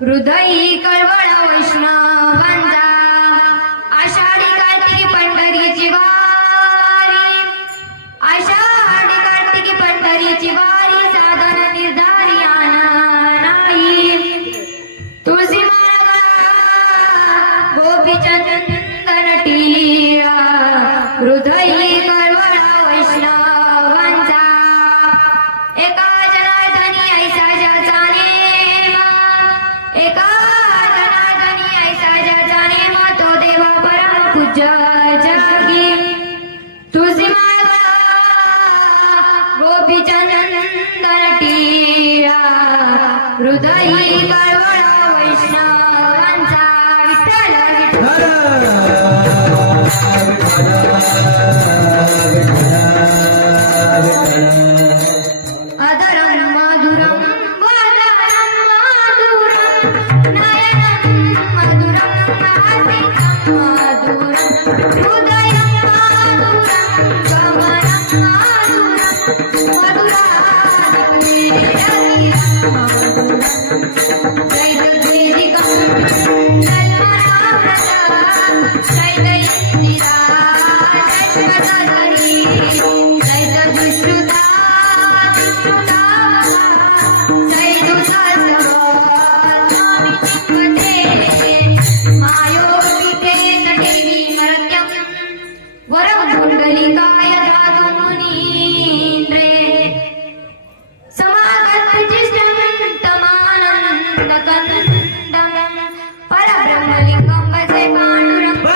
हृदयी कळवळा वैष्णवांचा आषाढी कार्तिकी पंढरीची वारी आषाढी कार्तिकी पंढरीची वारी साधन निर्धारी नाही तुळशी माळा गोपीचंदन टिळा हृदयी कळवळा वैष्णवांचा एका जनार्दनी ऐसा ज्याचा नेम एका जनार्दनी ऐसा ज्याचा नेम तो देवा परम पूज्य जगी तुझी माळा गोपीचंदन टिळा हृदयी कळवळा वैष्णवांचा विठ्ठल अधरं मधुरं वदनं मधुरं नयनं मधुरं नासिकं मधुरं हृदयं मधुरं गमनं मधुरं मधुराधिरधिरं मधुरं दैवद्वेदिकं कल्पनाव्रतं दैवयन्दिरा शश्वतधरी दैवदुष्टुता वरकुण्डलिकाय धातुमुनीन्द्रे समागतचिष्टन्तमानन्दकन्दं परब्रह्मलिङ्गं भजे पाण्डुरङ्ग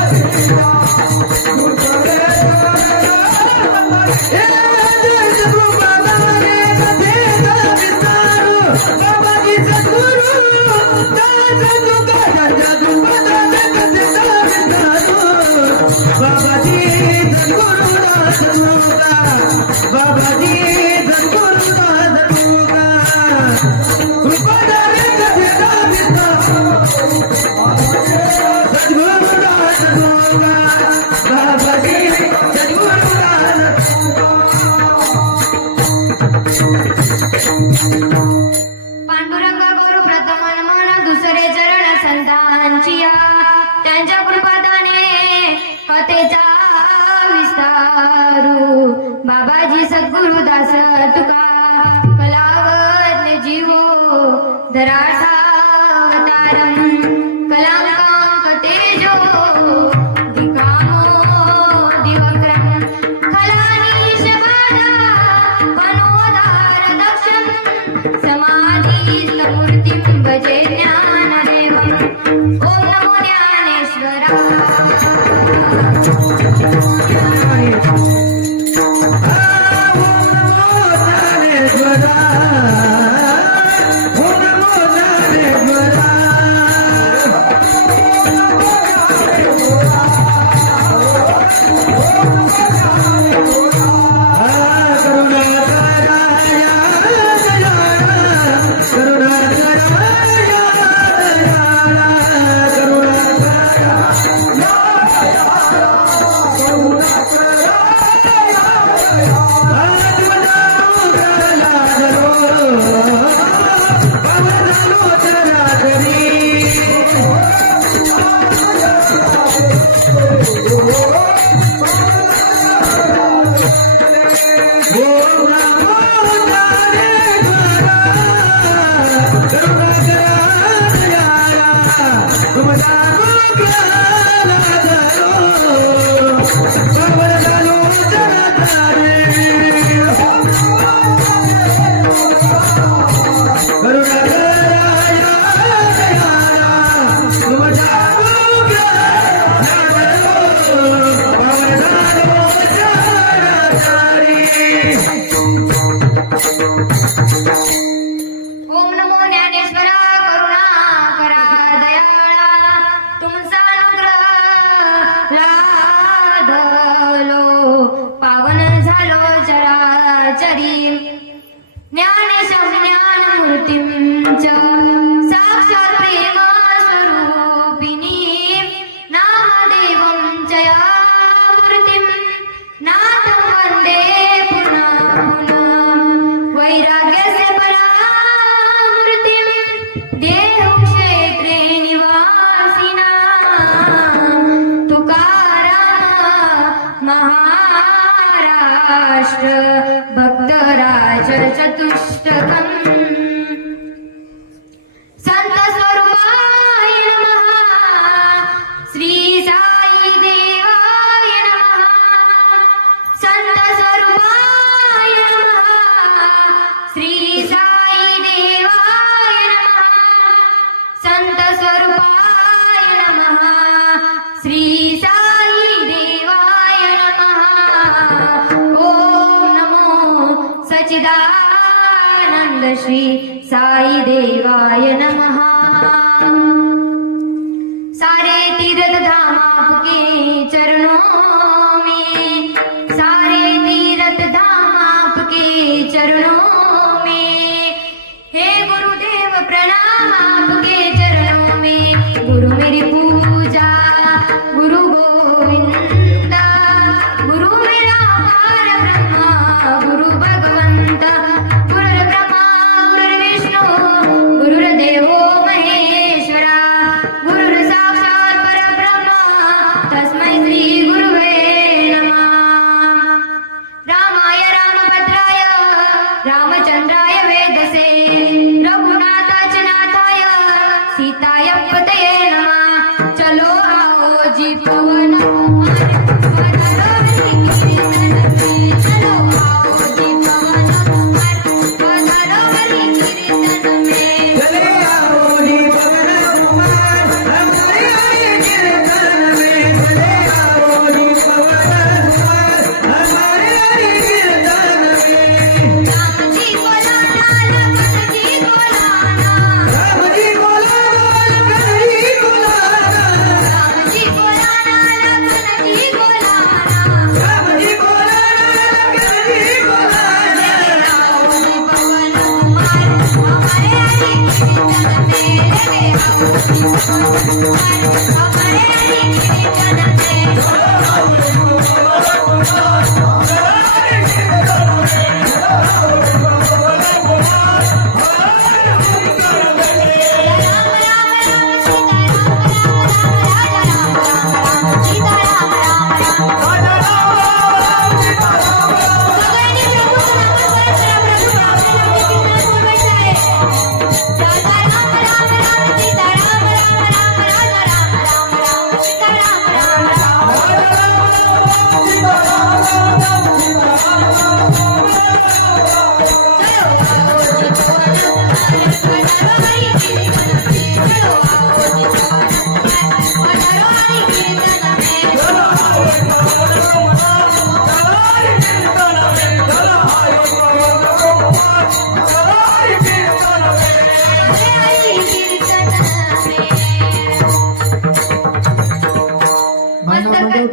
Hare पांडुरंगा गुरु प्रथम मन दुसरे चरण संतांचिया त्यांच्या कृपादाने कथेचा विस्तारू बाबाजी सद्गुरु दास तुका कलावत जीवो धराठा अवतारम कलांकांक तेजो दिकामो दिवक्रम खलानीश बाधा वनोदार दक्षम समाधीस्तमूर्तिं भजे ज्ञानदेवम् ओम नमो ज्ञानेश्वराय ओम नमो ज्ञानेश्वरा करुणा करा दयाळा तुमचा अनुग्रह लाधलो पावन झालो चराचरी ज्ञानेश ज्ञान मूर्तींच साक्षात प्रेम स्वरूपिणी नामदेवं च या मूर्तिं नाथं वन्दे पुनः पुनः वैराग्यस्य परामूर्तिं देहु क्षेत्रे निवासिना तुकाराम महाराष्ट्र भक्तराज चतुष्टकम् संत स्वरूपाय नमः श्री साई देवाय नमः संत स्वरूपाय नमः श्री साई देवाय नमः संत स्वरूपाय नमः श्री साई देवाय नमः ओम नमो सच्चिदानंद श्री साई देवाय नमः सारे तीर्थ धाम आपके चरणों में सारे तीर्थ धाम आपके चरणों में हे गुरुदेव प्रणाम आपके चरणों में गुरु मेरी पूजा गुरु गोविंदा गुरु मेरा पार ब्रह्मा गुरु भगवंत गुरुर्ब्रह्मा गुरुर्विष्णु गुरुर्देवो महेश्वरा गुरुर्साक्षात् परब्रह्म तस्मै श्री गुरुवे नमः रामाय रामभद्राय रामचंद्राय वेदसे रघुनाथाच नाथाय सीताय पतये नमः चलो आओ जी पवन चलो आओ जी पवन पधारो कीर्तन में चले आओ जी पवन कुमार हमारे आए कीर्तन में चले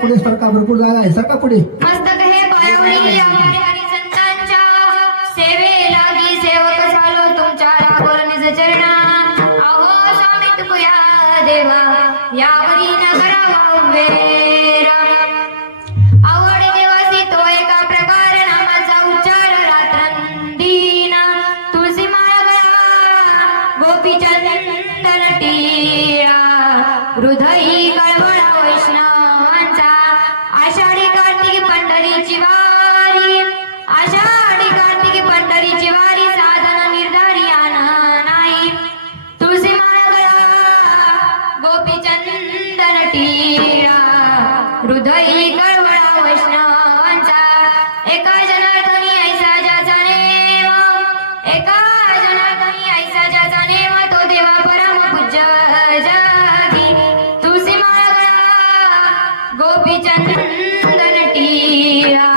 पुढे सरका, भरपूर जागा आहे, सरका पुढे. मस्तक हे पायावरी आम्ही हरी संतांच्या सेवे लागी सेवक झालो तुमच्या रागोर निज चरणा. अहो स्वामी तुकुया देवा यावरी नगरा उभेरा. आवड देवासी तो एका प्रकार नामाचा उच्चार रात्रंदिना. तुळशी माळ गळा गोपीचंदन टिळा. हृदयी कळवळा वैष्णवांचा. आषाढी कार्तिकी पंढरीची वारी. आषाढी कार्तिकी पंढरीची वारी साधन निर्धारी आना नाही. तुळशी माळ गळा गोपीचंदन टिळा. हृदयी कळवळा वैष्णवांचा. एका जनार्दनी ऐसा ज्याचा नेम. एका जनार्दनी ऐसा ज्याचा नेम तो देवा परम पूज्य जागी. तुळशी माळ गळा गोपीचंदन टिळा.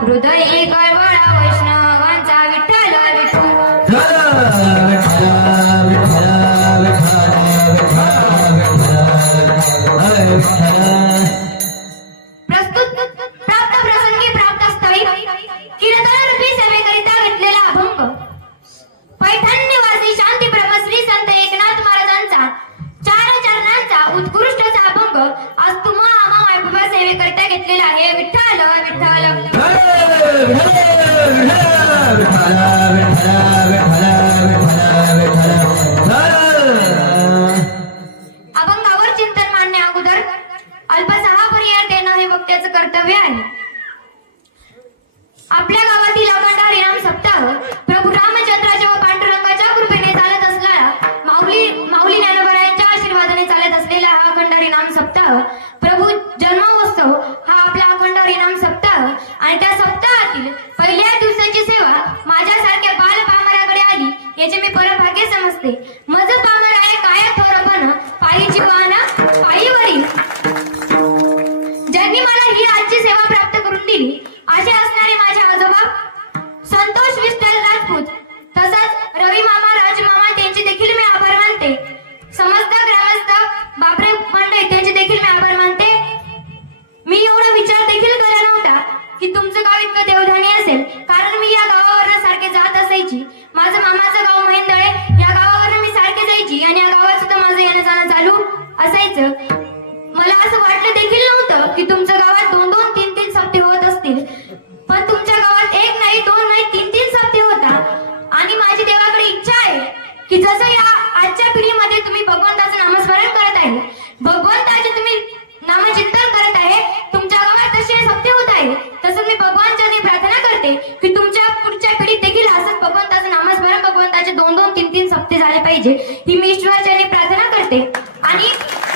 हृदयी कळवळा वैष्णवांचा. विठ्ठल विठ्ठल प्रस्तुत प्राप्त प्रसंगी प्राप्त स्थळी कीर्तनरूपी सेवेकरिता घेतलेला अभंग. पैठण निवासी शांती ब्रह्मश्री संत एकनाथ महाराजांचा 4 चरणांचा उत्कृष्टचा अभंग आज तुम्हा आम्हा मायबाबा सेवेकरिता घेतलेला आहे. विठ्ठल विठ्ठल. अभंगावर चिंतन मांडण्या अगोदर अल्प 6 पर्याय देणं हे वक्त्याचं कर्तव्य आहे. आपल्या गावातील अखंड हरिनाम सप्ताह प्रभू रामचंद्राच्या व पांडुरंगाच्या कृपेने चालत असलेला माऊली ज्ञानोबरायांच्या आशीर्वादाने चालत असलेला हा अखंड हरिनाम सप्ताह प्रभू जन्मोत्सव हा आपला अखंड हरिनाम सप्ताह. आणि त्या सप्ताहातील पहिल्या दिवसाची सेवा माझ्यासारख्या बाल पामराकडे आली याचे मी परभाग्य समजते. मज पामर आहे काय थोरपण पायीची वाहना पायीवरील. ज्यांनी मला ही आजची सेवा प्राप्त करून दिली असे असणारे माझे आजोबा संतोष विठ्ठल राजपूत तसाच रवी मामा राजमामा त्यांचे देखील मी आभार मानते. समस्त ग्रामस्थ बापरे मंडळी त्यांचे देखील मी आभार मानते. मी एवढा विचार देखील केला नव्हता की तुमचं गाव इतकं देवधानी असेल, कारण मी या गावावरून सारखे जात असायची. माझं मामाचं गाव महेंदळे या गावावरून मी सारखे जायची आणि या गावात सुद्धा माझं येणं जाणं चालू असायचं. मला असं वाटलं देखील नव्हतं की तुमच्या गावात 2-2, 3-3 सप्ते होत असतील, पण तुमच्या गावात 1 नाही 2 नाही 3-3 सप्ते होता. आणि माझी देवाकडे इच्छा आहे की जसं या आजच्या पिढीमध्ये तुम्ही भगवंताचं नामस्मरण करत आहे, भगवंताचे तुम्ही नामचिंतन करत आहे, तुमच्या गावात तसे सप्ते होत आहे, तसं मी भगवानच्याने प्रार्थना करते की तुमच्या पुढच्या पिढीत देखील असंच भगवंताचं नामस्मरण भगवंताचे 2-2, 3-3 सप्ते झाले पाहिजे ही मी ईश्वराच्याने प्रार्थना करते. आणि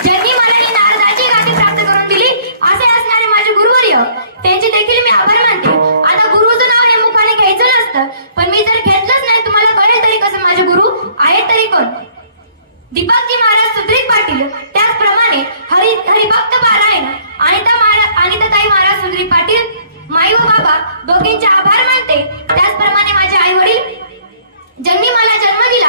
ज्यांनी मला ही नारदाची गादी प्राप्त करून दिली असे असणारे माझे गुरुवर्य त्यांचे देखील मी आभार मानते. आता गुरुचं नाव हे मुखाने घ्यायचं नसतं, पण मी जर घेतलंच नाही तुम्हाला कळेल तरी कसं माझे गुरु आहेत तरी कोण. दीपकजी महाराज सुद्रीक पाटील, त्याचप्रमाणे हरिभक्त पारायण अनिताताई महाराज सुद्रीक पाटील, माई व बाबा दोघींचे आभार मानते. त्याचप्रमाणे माझे आई वडील ज्यांनी मला जन्म दिला,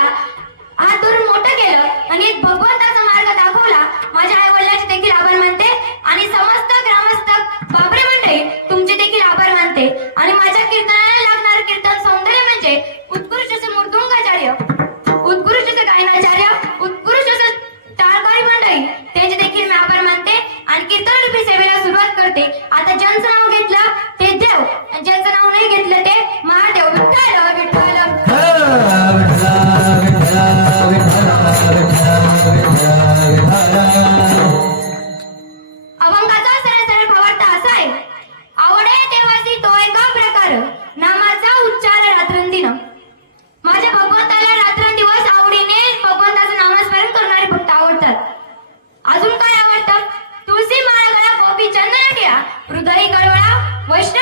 हात धरून मोठं केलं आणि एक भगवंताचा मार्ग दाखवला, माझ्या आई वडिलांचे देखील आभार मानते. आणि समस्त ग्रामस्थ बापरे मंडळी तुमचे देखील आभार मानते. आणि माझ्या कीर्तनाला लागणार कीर्तन सौंदर्य म्हणजे उत्कृष्ट असे मृदुंगाचार्य, उत्कृष्ट असे गायनाचार्य, उत्कृष्ट असं टाळकरी मंडळी त्यांचे देखील मी आभार मानते. आणि कीर्तन रूपी सेवेला सुरुवात करते. आता ज्यांचं नाव घेतलं ते देव आणि ज्यांचं नाव नाही घेतलं ते महादेव. विठ्ठल विठ्ठल. अभंगाचा सरळ भावार्थ असा आहे. आवडे देवासी तो एका प्रकार नामाचा उच्चार रात्रंदिन. माझ्या भगवंताला रात्रंदिवस आवडीने भगवंताचं नामस्मरण करणारे भक्त आवडतात. अजून काय आवडतं? तुळशी माळ गळा गोपी चंदन टिळा. हृदयी कळवळा वैष्णव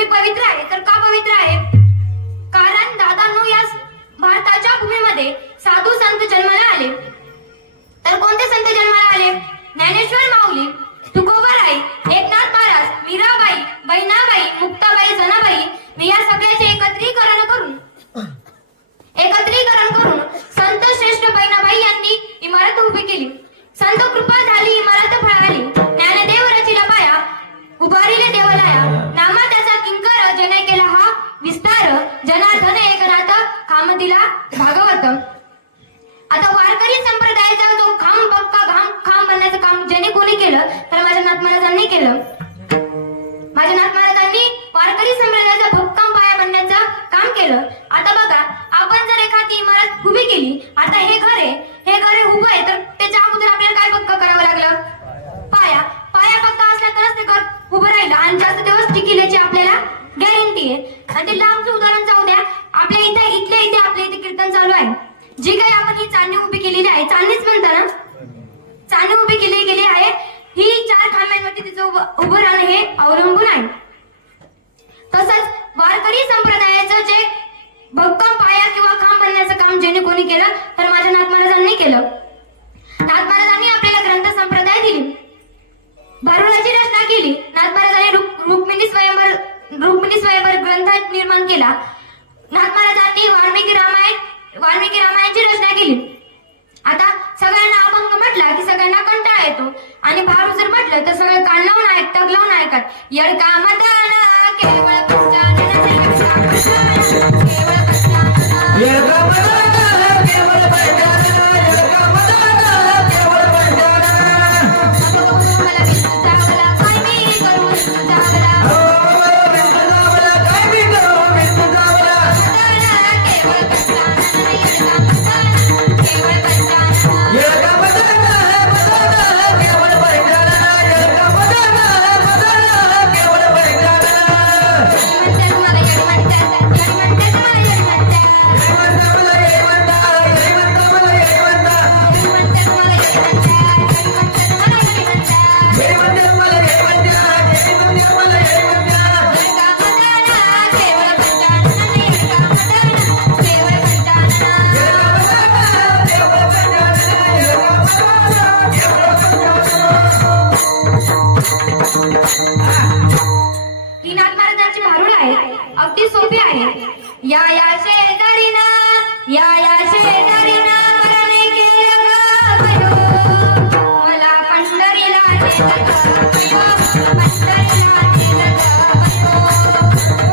भूमी पवित्र आहे. तर का पवित्र आहे? कारण दादांनो या भारताच्या भूमीमध्ये साधू संत जन्माला आले. तर कोणते संत जन्माला आले? ज्ञानेश्वर माऊली, तुकोबाराई, एकनाथ महाराज, मीराबाई, बहिणाबाई, मुक्ताबाई, जनाबाई मी या सगळ्याचे एकत्रीकरण करून संत श्रेष्ठ बहिणाबाई यांनी इमारत उभी केली. संत कृपा झाली इमारत फळावली. ज्ञानदेव रचिला पाया उभारिले देवलाया. नामा त्याचा किंकर जने केला हा विस्तार. जनार्दन एकनाथ खाम दिला भागवत. आता वारकरी संप्रदायाचा जो खांब पक्का खांब बनण्याचं काम ज्याने कोणी केलं तर माझ्या नाथ महाराजांनी केलं. माझ्या नाथ महाराजांनी वारकरी संप्रदायाचा भक्कम पाया बनण्याचं काम केलं. आता बघा, आपण जर एखादी इमारत उभी केली, आता हे घर आहे उभं आहे, तर त्याच्या अगोदर आपल्याला काय पक्का करावं लागलं? पाया पक्का असला तरच ते घर उभं राहिलं आणि जास्त दिवस टिकेल याची आपल्याला गॅरंटी आहे. आणि ते लांबचं उदाहरण जाऊ द्या, आपल्या इथे आपल्या इथे कीर्तन चालू आहे. जी काही आपण ही चांदणी उभी केलेली आहे, चांदणीच म्हणता ना, चांदणी उभी गेली आहे, ही 4 खांब्यांवरती तिचं उभं राहणं हे अवलंबून आहे. तसंच वारकरी संप्रदायाचं जे भक्कम पाया किंवा खांब बनण्याचं काम ज्याने कोणी केलं तर माझ्या नाथ महाराजांनी केलं. नाथ महाराजांनी आपल्याला ग्रंथ संप्रदाय दिली, भारुडाची रचना केली. नाथ महाराजांनी रुक्मिणी स्वयंवर ग्रंथ निर्माण केला. नाथ महाराजांनी वाल्मिकी रामायणाची रचना केली. आता सगळ्यांना अभंग म्हटला की सगळ्यांना कंटाळा येतो आणि भारू जर म्हटलं तर सगळं कान लावून तग लावून ऐकत. येडका मताना केवळ पंचानन ही नाथ महाराजांची भारुड आहे, अगदी सोपी आहे. या शेजारीना मरणे केलं का भयो, मला पंढरीला नेलं का भयो, पंढरीला नेलं का भयो,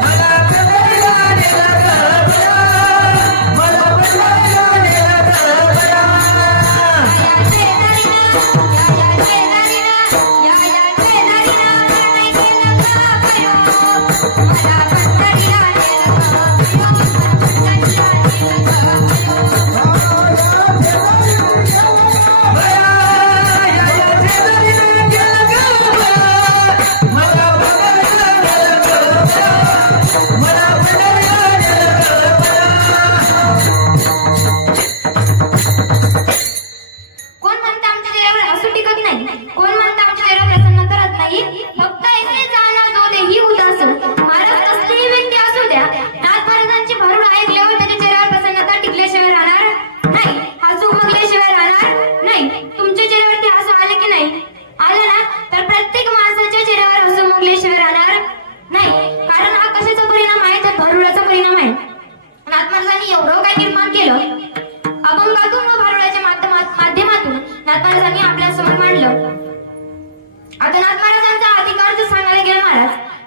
मला पंढरीला नेलं का भयो, मला पंढरीला नेलं का भयो. या शेजारीना मरणे केलं का भयो, मला पंढरीला नेलं का भयो, पंढरीला नेलं का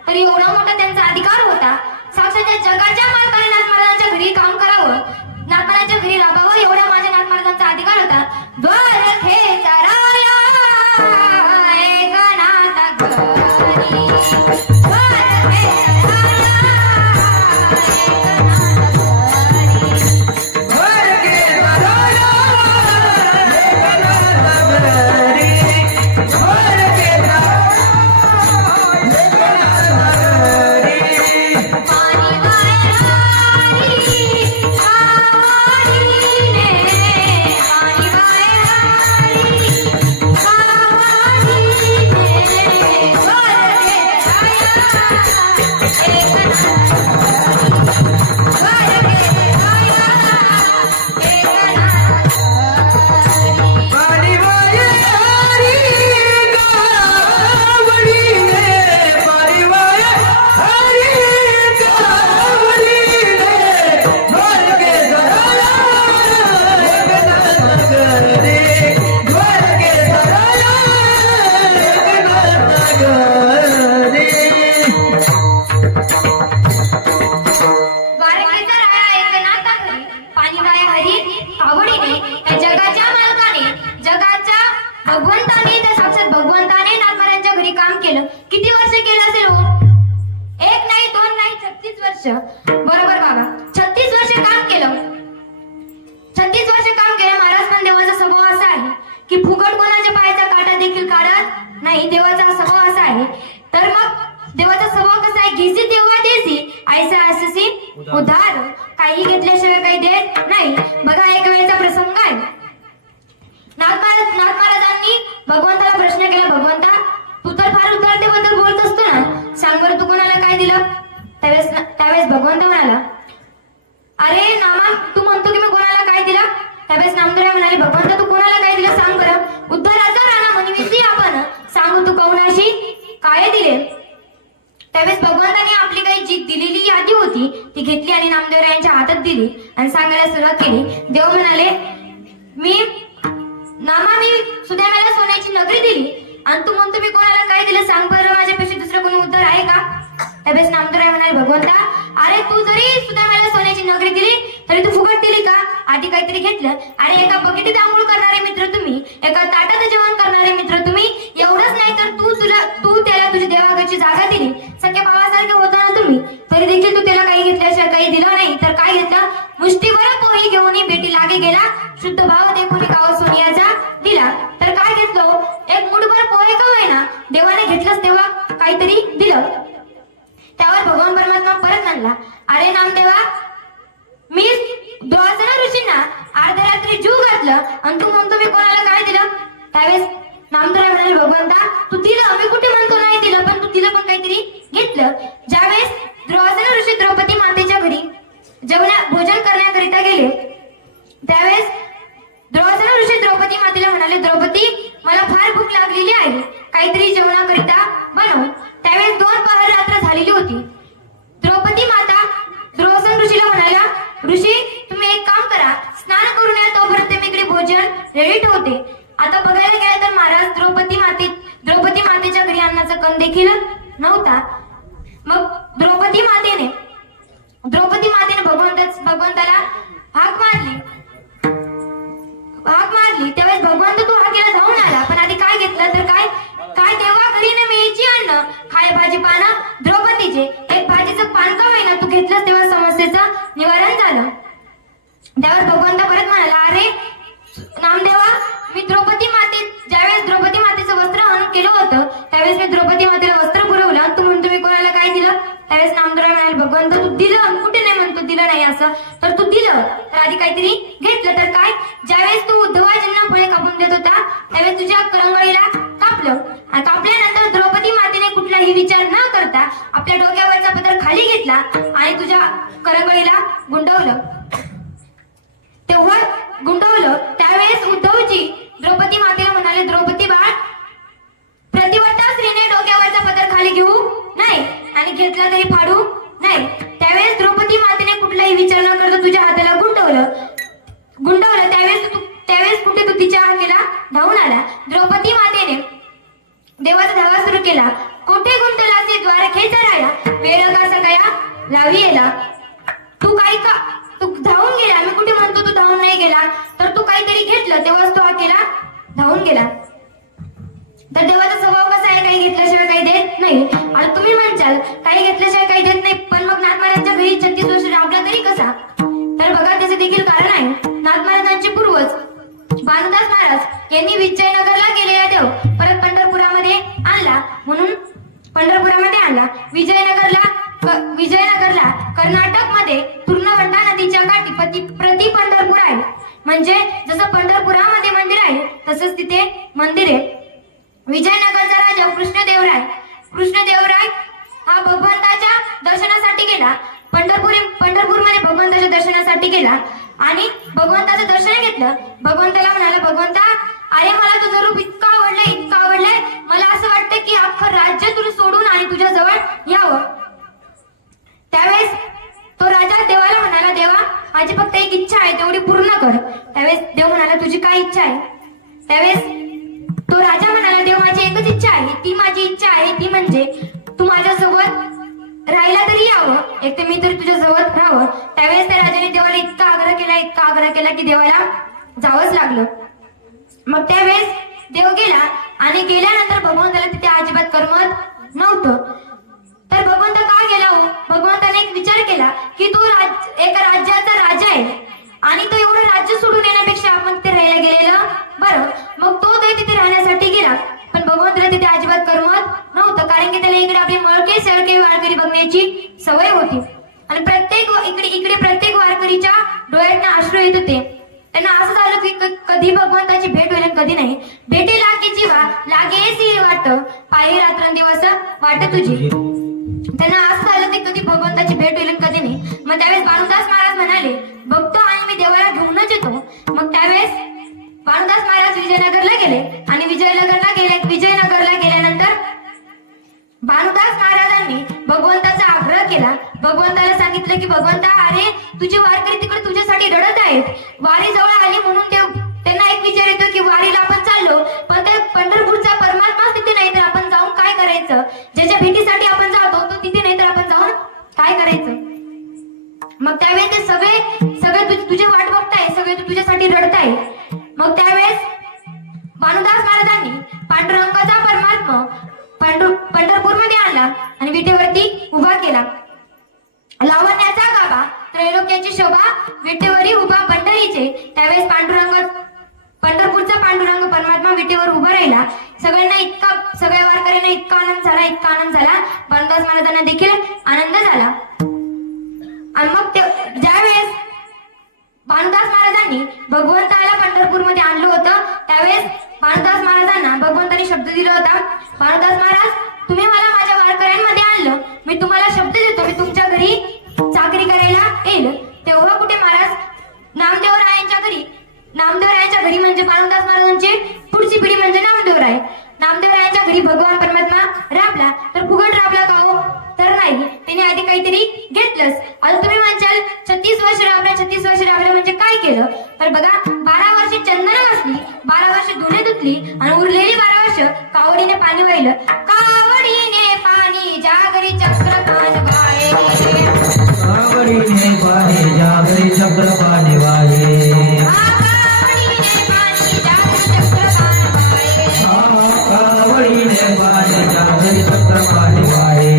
तर एवढा मोठा त्यांचा अधिकार होता. साक्षात त्या जगाच्या मालकाने नाथ महाराजांच्या घरी काम करावं, नाथ महाराजांच्या घरी राहावं, एवढा माझ्या नाथ महाराजांचा अधिकार होता. द्वारखेचा राया एकनाथ घरी, द्वारखेचा राया द्वारकेचा राया एकनाथा घरी पाणी वाया हरी आवडीने त्या जगाच्या मालकाने जगाच्या भगवंताने त्या साक्षात भगवंताने नागमारांच्या घरी काम केलं. किती वर्ष केलं असेल हो? एक नाही दोन नाही 36 वर्ष. बरोबर बाबा, 36 वर्ष काम केलं. 36 वर्ष काम केलं. महाराज पण देवाचा स्वभाव असा आहे की फुकट कोणाच्या पायाचा काटा देखील काढत नाही. देवाचा स्वभाव असा आहे. तर मग देवाचा स्वभाव कसा आहे? घेसी तेव्हा देसी ऐसा अससी उधार. काही घेतल्याशिवाय काही देत नाही. बघा, एक वेळेचा प्रसंग आहे. नागमहाराजांनी भगवंताला प्रश्न केला, भगवंता तू तर फार उदारतेबद्दल बोलत असतो ना, सांग बरं तू कोणाला काय दिलं? त्यावेळेस भगवंत म्हणाला, अरे नामा, तू म्हणतो की मी कोणाला काय दिलं? त्यावेळेस नामदेव म्हणाले, भगवंत तू कोणाला काय दिलं सांग बरं. उद्धाराचा राणा म्हणविती आपण, सांगू तू कौणाशी काय दिले? त्यावेळेस भगवंतांनी आपली काही जी दिलेली यादी होती ती घेतली आणि नामदेवरायांच्या हातात दिली आणि सांगायला सुरुवात केली. देव म्हणाले, मी सुदाम्याला सोन्याची नगरी दिली आणि तू म्हणतो मी कोणाला काय दिलं सांग बरं, माझ्यापेक्षा दुसरं कोणी उद्धार आहे का? त्यावेळेस नामदेवराय म्हणाले, भगवंता अरे तू जरी सुदाम्याला सोन्याची नगरी दिली तरी तू फुकट दिली का? आधी काहीतरी घेतलं. अरे एका बकेटीत आंघोळ करणारे मित्र तुम्ही, एका ताटात जेवण करणारे मित्र तुम्ही. एवढंच नाही तर तू त्याला तुझी देवाघरची जागा दिली. सख्या भावासारखे होता ना तुम्ही, तरी देखील तू त्याला काही घेतल्याशिवाय काही दिलं नाही. तर काय घेतलं? मुष्टीभर पोळी घेऊन बेटी लागे गेला, शुद्ध भाव देखून गाव सोनियाचा दिला. तर काय घेतलं? एक मुठभर पोहे का होईना देवाने घेतलंच तेव्हा काहीतरी दिलं. त्यावर भगवान परमात्मा परत म्हणला, अरे नामदेवा, मी द्वासना ऋषींना अर्ध्या रात्री जीव घातलं आणि तू म्हणतो मी कोणाला काय दिलं? त्यावेळेस नामदेव म्हणाले, भगवंता तू दिलं, मी कुठे म्हणतो नाही दिलं, पण तू दिलं पण काहीतरी घेतलं. ज्यावेळेस द्वासना ऋषी द्रौपदी मातेच्या घरी भोजन करण्याकरिता गेले, त्यावेळेस द्वासना ऋषी द्रौपदी मातेला म्हणाले, द्रौपदी मला फार भूक लागलेली आहे, काहीतरी जेवणाकरिता बनव. त्यावेळेस 2 पहर रात्र झालेली होती. द्रौपदी माता द्वासना ऋषीला म्हणाल्या, ऋषी तुम्ही एक काम करा, स्नान करून या, तोपर्यंत मी इकडे भोजन रेडी ठेवते. आता बघायला गेलं तर महाराज द्रौपदी मातेच्या घरी अन्नाचा कण देखील नव्हता. मग द्रौपदी मातेने भगवंताला हाक मारली. त्यावेळेस भगवंत तू हाकेला धावून आला, पण आधी काय घेतलं? तर काय देवा घरी न मिळायची अन्न, खाय भाजी पानं द्रौपदीचे. एक भाजीचं पान का होईना तू घेतलंस तेव्हा समस्येचं निवारण झालं. त्यावर भगवंत परत म्हणाला, अरे नामदेवा, मी ज्यावेळेस द्रौपदी मातेचं वस्त्र हरण केलं होतं त्यावेळेस मी द्रौपदी मातेला वस्त्र पुरवलं आणि तू म्हणतो मी कोणाला काय दिलं? त्यावेळेस नामदेव म्हणाले, भगवंत तू दिलं, कुठे नाही म्हणतो दिलं नाही असं, तर तू दिलं तर आधी काहीतरी घेतलं. तर काय? ज्यावेळेस तू उद्धवाजींना फळे कापून देत होता त्यावेळेस तुझ्या करंगळीला कापलं आणि कापल्यानंतर द्रौपदी मातेने कुठलाही विचार न करता आपल्या डोक्यावरचा पदर खाली घेतला आणि तुझ्या करंगळीला गुंडवलं. त्यावेळेस उद्धवजी द्रौपदी मातेला म्हणाले, द्रौपदी बाळ, प्रतिवत्ता स्त्रीने डोक्यावरचा पदर खाली घेऊ नाही आणि घेतला तरी फाडू नाही. त्यावेळेस द्रौपदी मातेने कुठलाही विचार न करता तुझ्या हाताला गुंडवलं. त्यावेळेस कुठे तू तिच्या हाकेला धावून आला. द्रौपदी मातेने देवाचा धावा सुरू केला, कोठे गुंतलाचे द्वारकेचा राया, वेळ कसा गया लावी येला. तू धावून गेला, मी कुठे म्हणतो तू धावून नाही गेला, तर तू काहीतरी घेतलं तेव्हाच तो हाकेला धावून गेला. तर देवाचा स्वभाव कसा आहे? काही घेतल्याशिवाय काही देत नाही. आणि तुम्ही म्हणशाल काही घेतल्याशिवाय काही देत नाही, पण मग नागमहाराजांच्या घरी 36 वर्ष राबला तरी कसा? तर बघा, त्याचे देखील कारण आहे. नागमहाराजांचे पूर्वज भानुदास महाराज यांनी विजयनगरला गेलेला देव परत पंढरपुरामध्ये आणला. विजयनगरला कर्नाटकमध्ये तूर्णवंटा नदीच्या काठी प्रति पंढरपूर आहे. म्हणजे जसं पंढरपुरामध्ये मंदिर आहे तसंच तिथे मंदिर आहे. विजयनगरचा राजा कृष्णदेवराय हा भगवंताच्या दर्शनासाठी गेला. पंढरपूरमध्ये भगवंताच्या दर्शनासाठी गेला आणि भगवंताचं दर्शन घेतलं. भगवंताला म्हणाला, भगवंता अरे मला तुझं रूप इतकं आवडलंय, मला असं वाटतं की अख्खं राज्य तुला सोडून आणि तुझ्या जवळ यावं. त्यावेळेस तो राजा देवाला म्हणाला, देवा माझी फक्त एक इच्छा आहे, तेवढी पूर्ण कर. त्यावेळेस देव म्हणाला, तुझी काय इच्छा आहे? त्यावेळेस तो राजा म्हणाला, देव माझी एकच इच्छा आहे, ती माझी इच्छा आहे ती म्हणजे तू माझ्यासोबत राहायला तरी यावं, एक तर मी तरी तुझ्या जवळ राहावं. त्यावेळेस त्या राजाने देवाला इतका आग्रह केला की देवाला जावंच लागलं. मग त्यावेळेस देव गेला आणि गेल्यानंतर भगवंताला तिथे अजिबात करमत नव्हतं. तर भगवंत का गेला हो? भगवंताने एक विचार केला की तू एका राज्याचा राजा आहे आणि तो एवढं राज्य सोडून येण्यापेक्षा आपण तिथे राहायला गेलेलं बरं. मग तो तिथे राहण्यासाठी गेला, पण भगवंताला तिथे अजिबात करमत नव्हतं, कारण की त्याला इकडे आपली मळके सळके वारकरी बघण्याची सवय होती आणि इकडे प्रत्येक वारकरीच्या डोळ्यातनं अश्रू येत होते. त्यांना असं झालं की कधी भगवंताची भेट होईल कधी नाही. भेटे लागे जीवा लागेसी वाट, पायी रात्रंदिवस वाट तुझी. त्यांना असं झालं की कधी भगवंताची भेट होईल कधी नाही. मग त्यावेळेस भानुदास महाराज म्हणाले, बघतो आणि मी देवाला घेऊनच येतो. मग त्यावेळेस भानुदास महाराज विजयनगरला गेले आणि विजयनगरला गेल्यानंतर भानुदास महाराजांनी भगवंताचा आग्रह केला. भगवंताला सांगितलं की भगवंता अरे तुझे वारकरी तिकडे तुझ्यासाठी रडत आहेत, वारी जवळ आली म्हणून त्यांना एक विचार येतो की वारीला आपण चाललो, पण त्या पंढरपूरचा परमात्माच तिथे नाही तर आपण जाऊन काय करायचं? ज्याच्या भेटीसाठी आपण जातो तो तिथे नाही तर आपण जाऊन काय करायचं? मग त्यावेळेस ते सगळे तुझे वाट बघताय, सगळे तुझ्यासाठी रडताय. मग त्यावेळेस भानुदास महाराजांनी पांडुरंगाचा परमात्मा पंढरपूरमध्ये आणला आणि विटेवरती उभा केला. लावण्याचा गाभा त्रैलोक्याची शोभा विटेवरी उभा पंढरीचे. त्यावेळेस पंढरपूरचा पांडुरंग परमात्मा विटेवर उभा राहिला. सगळ्या वारकऱ्यांना इतका आनंद झाला. भानुदास महाराजांना देखील आनंद झाला. आणि मग ज्यावेळेस भानुदास महाराजांनी भगवंताला पंढरपूरमध्ये आणलं होतं, त्यावेळेस भानुदास महाराजांना भगवंताने शब्द दिला होता, भानुदास महाराज तुम्ही मला माझ्या वारकऱ्यांमध्ये आणलं, मी तुम्हाला शब्द देतो मी तुमच्या घरी चाकरी करायला येईल. तेव्हा कुठे महाराज नामदेवरायांच्या घरी म्हणजे भानुदास महाराजांची पुढची पिढी म्हणजे नामदेवराय. नामदेवरायांच्या घरी भगवान परमात्मा राबला तर फुकट राबला का हो? तर नाही, त्याने आधी काहीतरी घेतलंच. आता तुम्ही म्हणशाल 36 वर्ष राबला म्हणजे काय केलं? तर बघा 12 वर्ष चंदन घासली, 12 वर्ष धुणे धुतली आणि उरलेली 12 वर्ष कावडीने पाणी वाहिलं. कावडीने पाणी जागरी चक्रपाण वाहे, कावडीने पाणी जागरी चक्रपाणी वाहे, कावडीने पाणी जागरी चक्रपाणी वाहे.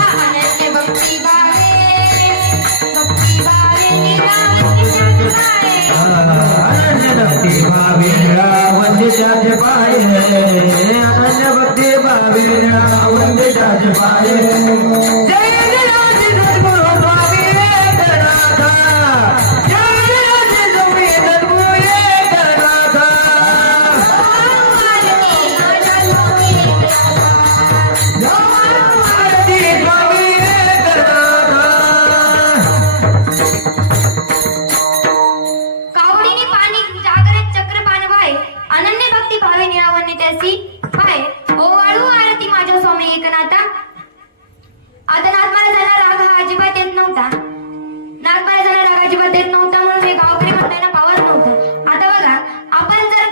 अनन्य भक्ती भावे अनन्य भक्ती भावे वंदिताचे पाये, अनन्य भक्ती भावे वंदिताचे पाये. जय जय सद्गुरु स्वामी एकनाथ, जय जय स्वामी सद्गुरु एकनाथ. कावडीने पाणी जागरण चक्रपाण वाहे, अनन्य भक्ती भावे निळावण्य त्यासी पाय. ओवाळू आरती माझ्या स्वामी एकनाथा. आता नाथ महाराजांना राग हा अजिबात येत नव्हता. म्हणून हे गावकरी म्हणताना पावत नव्हतं. आता बघा आपण जर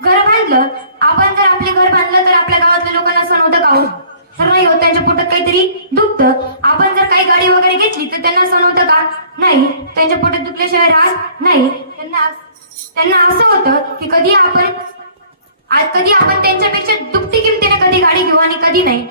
घर बांधलं, आपले घर बांधलं तर आपल्या गावातल्या लोकांना सण होतं का हो? तर नाही होत, त्यांच्या पोटात काहीतरी दुखतं. आपण जर काही गाडी वगैरे घेतली तर त्यांना सण होतं का? नाही, त्यांच्या पोटात दुखल्याशिवाय राहत नाही. त्यांना असं होतं की कधी आपण त्यांच्यापेक्षा दुपटी किमतीने कधी गाडी घेऊ आणि कधी नाही.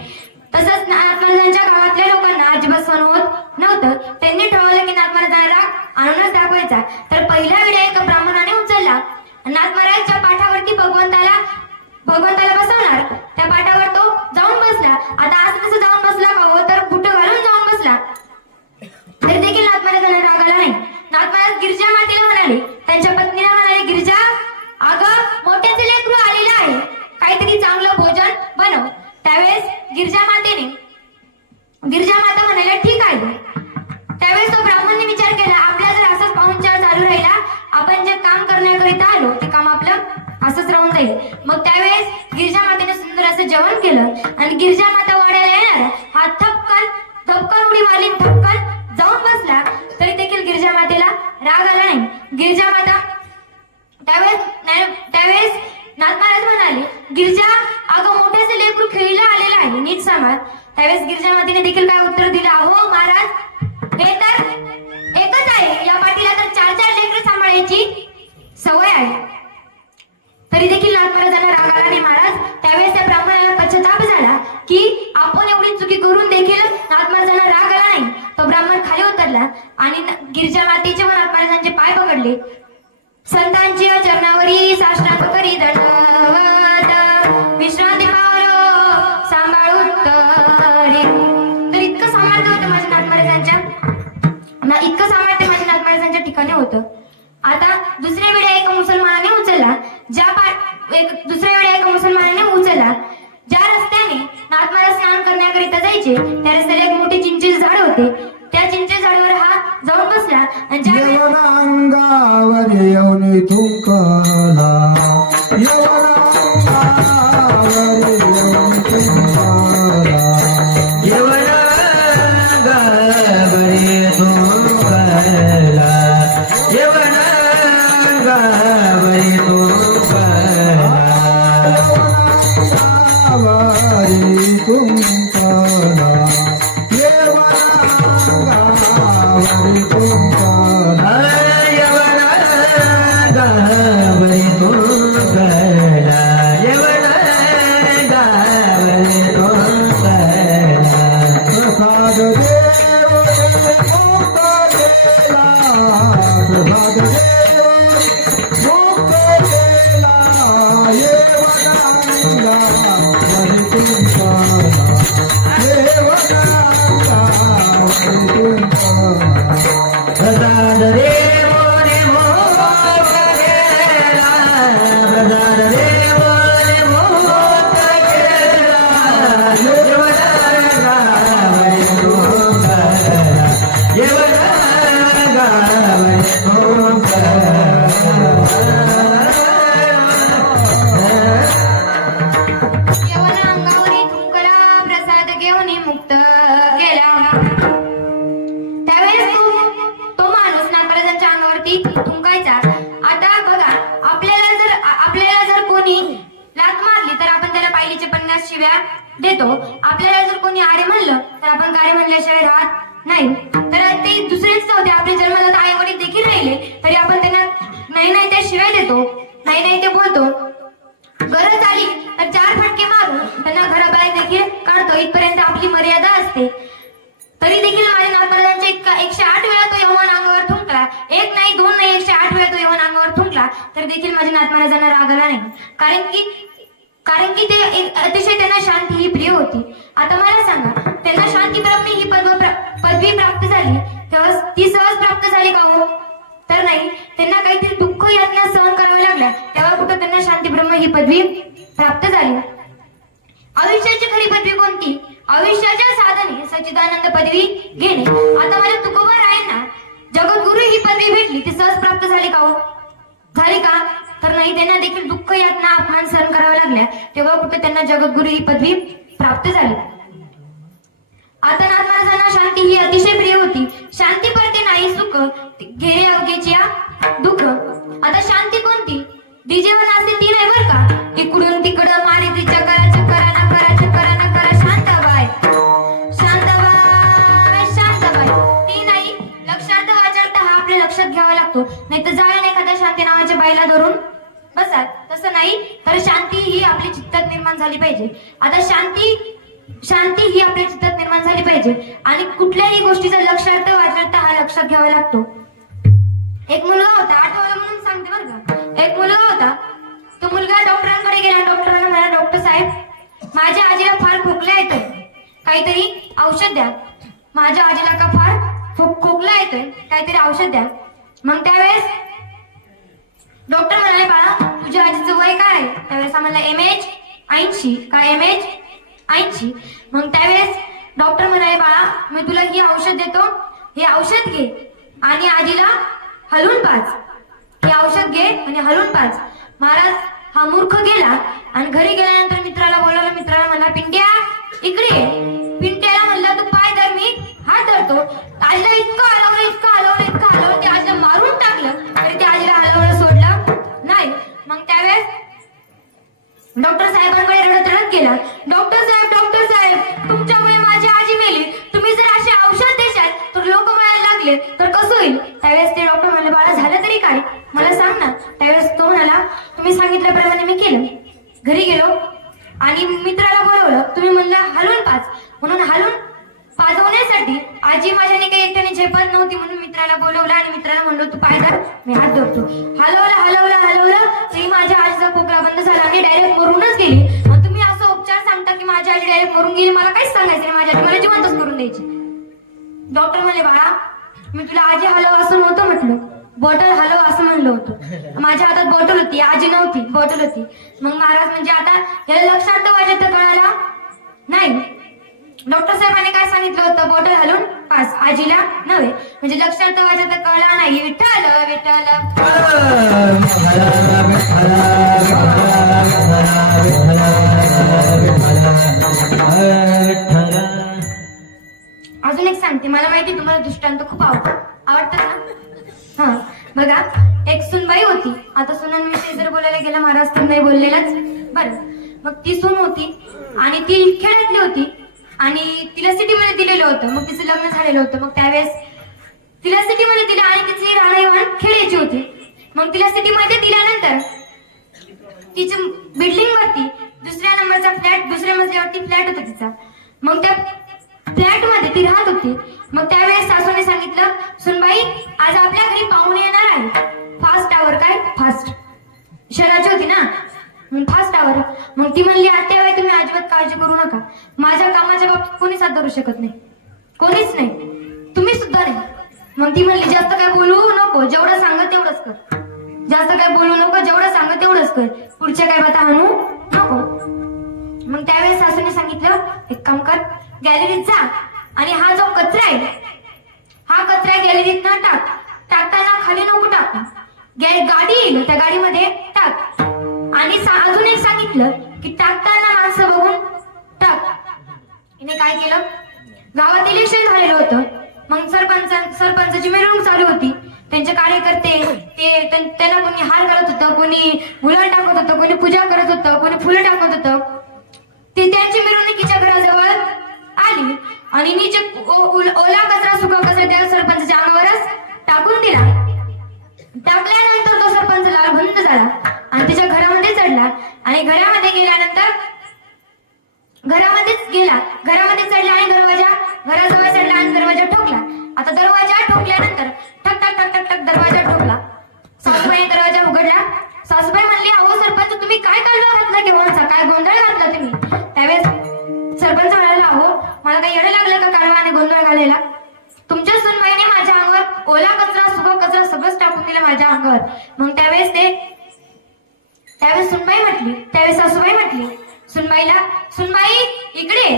तसंच नाथ महाराजांच्या गावातल्या लोकांना अजिबात सण होत नव्हतं. त्यांनी ठरवलं की नाथ महाराजांना राग आणूनच दाखवायचा. तर पहिला विडा एका ब्राह्मणाने उचलला. नाथ महाराजच्या पाठावरती भगवंताला बसवणार. त्या पाठावर तो जाऊन बसला. आता असं तसं जाऊन बसला का हो? तर बुट घालून जाऊन बसला. तरी देखील नाथ महाराजांना राग आला नाही. नाथ महाराज गिरजा मातेला म्हणाले, त्यांच्या पत्नीला म्हणाले, गिरजा अगं मोठ्याचे लेकरू आलेलं आहे, काहीतरी चांगलं भोजन बनव. त्यावेळेस गिरजा मातेने जेवण केलं आणि गिरजा माता वाड्याला येणार हा थपकन उडी मारली, थपकन जाऊन बसला तरी देखील गिरजा मातेला राग आला नाही. गिरजा माता त्यावेळेस नाथ महाराज म्हणाले, गिरजा अगं मोठ्याचे लेकरू खेळीला आलेलं आहे, नीट सांगा. त्यावेळेस गिरजा मातेने देखील काय उत्तर दिलं, अहो महाराज हे तर एकच आहे, या पाठीला तर 4 लेकरं सांभाळायची सवय आहे. तरी देखील नाथ महाराजांना राग आला नाही. महाराज त्यावेळेस त्या ब्राह्मणाला पश्चाताप झाला की आपण एवढी चुकी करून देखील नाथ महाराजांना राग आला नाही. तो ब्राह्मण खाली उतरला आणि गिरजा मातेचे व नाथ महाराजांचे पाय पकडले. संतांची चरणावरी साष्टांग करी दंडवत, विश्रांती पावलो सांभाळून तरी. तर इतकं सामर्थ्य होतं माझ्या नाथ महाराजांच्या, इतकं सामर्थ्य माझ्या नाथ महाराजांच्या ठिकाणी होतं. आता दुसऱ्या वेळी एका मुसलमानाने उचलला, दुसऱ्या वेळी एका मुसलमानाने उचलला ज्या रस्त्याने नाथ महाराज स्नान करण्याकरिता जायचे त्या रस्त्याला एक मोठी चिंचेचे झाड होते. त्या चिंचेच्या झाडावर हा जाऊन बसला आणि अंगावर येऊन थुंकला, अंगावर येऊन थुंकला, अंगावर थुंकला, देतो. आपल्याला जर कोणी आरे म्हणलं तर आपण गारे म्हणल्याशिवाय राहत नाही. तर ते दुसरेच होते, आपले जन्मदाता आई वडील देखील राहिले तरी आपण त्यांना नाही नाही त्याशिवाय देतो, नाही नाही ते बोलतो. गरज आली तर 4 फटके मारून त्यांना घराबाहेर देखील काढतो. इथपर्यंत आपली मर्यादा असते. तरी देखील माझ्या नाथ महाराजांच्या इतका 108 वेळा तो यवन अंगावर थुंकला, 1 नाही 2 नाही 108 वेळा तो यवन अंगावर थुंकला तर देखील माझ्या नाथ महाराजांना राग आला नाही. कारण की ते अतिशय त्यांना शांती ही प्रिय होती. आता मला सांगा, त्यांना शांती ब्रह्मी ही पदवी प्राप्त झाली तेव्हा ती सहज प्राप्त झाली का हो? तर नाही, त्यांना काहीतरी दुःख यातना सहन कराव्या लागल्या तेव्हा कुठं त्यांना शांती ब्रह्म ही पदवी प्राप्त झाली. आयुष्याची खरी पदवी कोणती? आयुष्याच्या साधने सच्चिदानंद पदवी घेणे. आता माझ्या तुकोबा रायांना जगद्गुरु ही पदवी भेटली, ती सहज प्राप्त झाली का हो? झाली का? तर नाही, त्यांना देखील दुःख यातना अपमान सहन कराव्या लागल्या तेव्हा कुठे त्यांना जगद्गुरु ही पदवी प्राप्त झाली. आता नाथ महाराजांना शांती ही अतिशय प्रिय होती. शांती पडते नाही सुख, घेरे अवघेची दुःख. आता शांती कोणती? डीजेवर नाचते ती नाही बर का, इकडून तिकडं मारे ती चकरा चकरा ना करा चकरा ना करा शांताबाई शांताबाई शांताबाई ती नाही. लक्षार्थ वाचार्थ हा आपल्या लक्षात घ्यावा लागतो, नाही तर जाळ्याने एखाद्या शांती नावाच्या बाईला धरून बसाल. तसं नाही, तर शांती ही आपल्या चित्तात निर्माण झाली पाहिजे. आता शांती ही आपल्या चित्तात निर्माण झाली पाहिजे आणि कुठल्याही गोष्टीचा लक्षार्थ वाचार्थ हा लक्षात घ्यावा लागतो. एक मुलगा होता, आठवलं म्हणून सांगते बरं का. एक मुलगा होता, तो मुलगा डॉक्टरांकडे गेला. डॉक्टरांना म्हणाला, डॉक्टर साहेब माझ्या आजीला फार खोकला येतोय, काहीतरी औषध द्या. माझ्या आजीला का फार खोकला येतोय, काहीतरी औषध द्या. मग त्यावेळेस डॉक्टर म्हणाले, बाळा तुझ्या आजीचं वय काय आहे? त्यावेळेस आम्हाला MH 80. काय MH 80? मग त्यावेळेस डॉक्टर म्हणाले, बाळा मी तुला ही औषध देतो, हे औषध घे आणि आजीला हलवून पाच. हे औषध घे आणि हलवून पाच. महाराज हा मूर्ख गेला आणि घरी गेल्यानंतर मित्राला बोलवलं. मित्राला म्हणला, पिंट्या इकडे ये. पिंट्याला म्हणलं, तू पाय धर, मी हात धरतो. आजीला इतकं हलवलं ते आजीला मारून टाकलं, तरी ते आजीला हलवलं सोडलं नाही. मग त्यावेळेस डॉक्टर साहेबांकडे रडत गेला. डॉक्टर साहेब, तुमच्यामुळे माझी आजी मेली. तुम्ही जर असे औषध देशाल तर लोक म्हणायला लागले तर कसं होईल? त्यावेळेस ते डॉक्टर म्हणले, बाळा झालं तरी काय, मला सांग ना. त्यावेळेस तो म्हणाला, तुम्ही सांगितल्याप्रमाणे मी केलं. घरी गेलो आणि मित्राला बोलवलं. तुम्ही म्हणलं हलवून पाच, म्हणून हलवून पाजवण्यासाठी आजी माझ्याने काही एकट्याने झेपत नव्हती, म्हणून मित्राला बोलवलं आणि मित्राला म्हणलो, तू पाय धर, मी हात धरतो. हलवलं तरी माझ्या आजीचा खोकला बंद झाला आणि डायरेक्ट मरूनच गेली. आणि तुम्ही असं उपचार सांगता की माझी आजी डायरेक्ट मरून गेली, मला काहीच सांगायचं नाही. माझी आजी मला जिवंतच करून द्यायची. डॉक्टर म्हणले, बाळा मी तुला आजी हलव असं नव्हतं म्हटलं, बॉटल हलव असं म्हणलं होतं. माझ्या हातात बॉटल होती, आजी नव्हती, बॉटल होती. मग महाराज म्हणजे आता याला लक्षात तर वाजत कळाला नाही. डॉक्टर साहेबांनी काय सांगितलं होतं, बॉटल हलवून पास, आजीला नव्हे. म्हणजे लक्षात तर वाजत कळला नाही. विठ्ठल अजून एक सांगते. मला माहिती तुम्हाला दृष्टांत खूप आवडतात ना. हा बघा, एक सुनबाई होती. आता सुनांविषयी जर बोलायला गेलं महाराज तर नाही बोललेलाच बरं. मग ती सून होती आणि ती खेड्यातली होती आणि तिला सिटीमध्ये दिलेलं होतं. मग तिचं लग्न झालेलं होतं. मग त्यावेळेस तिला सिटीमध्ये दिलं आणि तिची राहणीमान खेड्याची होती. मग तिला सिटीमध्ये दिल्यानंतर तिच्या बिल्डिंग वरती दुसऱ्या नंबरचा फ्लॅट, दुसऱ्या मजल्यावरती फ्लॅट होता तिचा. मग त्या फ्लॅट मध्ये ती राहत होती. मग त्यावेळेस सासूने सांगितलं, सुनबाई आज आपल्या घरी पाहुणे येणार आहे. फास्ट आवर, काय फास्ट शहराची होती ना, फास्ट आवर. मग ती म्हणली, आत्याबाई तुम्ही अजिबात काळजी करू नका, माझ्या कामाच्या बाबतीत कोणीच हात धरू शकत नाही, कोणीच नाही, तुम्ही सुद्धा नाही. मग ती म्हणली, जास्त काय बोलू नको, जेवढं सांगत तेवढंच कर. जास्त काय बोलू नको, जेवढं सांगत तेवढंच कर, पुढच्या काय बाता आणू नको. मग त्यावेळेस सासूने सांगितलं, एक काम कर, गॅलरीत जा आणि हा जो कचरा आहे हा कचरा गॅलरीत ना टाक. टाकताना खाली नको टाक, गाडी येईल त्या गाडीमध्ये टाक. आणि अजून एक सांगितलं की टाकताना माणसं बघून टाक. हिने काय केलं, गावात इलेक्शन झालेलं होतं. मग सरपंचाची मिरवणूक चालू होती. त्यांचे कार्यकर्ते त्यांना कोणी हार घालत होतं, कोणी गुलाल टाकत होतं, कोणी पूजा करत होतं, कोणी फुलं टाकत होतं. ते त्यांची मिरवणुकीच्या घराजवळ आली आणि नीचे ओला कचरा सुका कचरा त्या सरपंचाच्या अंगावरच टाकून दिला. टाकल्यानंतर तो सरपंच लालबंद झाला आणि त्याच्या घरामध्ये चढला आणि घरामध्ये गेल्यानंतर घरामध्ये चढला आणि घराजवळ चढला आणि दरवाजा ठोकला. आता दरवाजा ठोकल्यानंतर ठक ठक ठक ठक ठक दरवाजा ठोकला. सासूबाई दरवाजा उघडला. सासूबाई म्हणली, अहो सरपंच तुम्ही काय कालवा घातला केव्हाचा, काय गोंधळ घातला तुम्ही? त्यावेळेस सरपंच म्हणाला, अहो मला काही येडं लागलं का कालवा आणि गोंधळ घालायला? तुमच्या सुनबाईने माझ्या अंगावर ओला कचरा सुका कचरा सगळंच टाकून दिलं माझ्या अंगावर. मग त्यावेळेस सासूबाई म्हटली सुनबाई इकडे.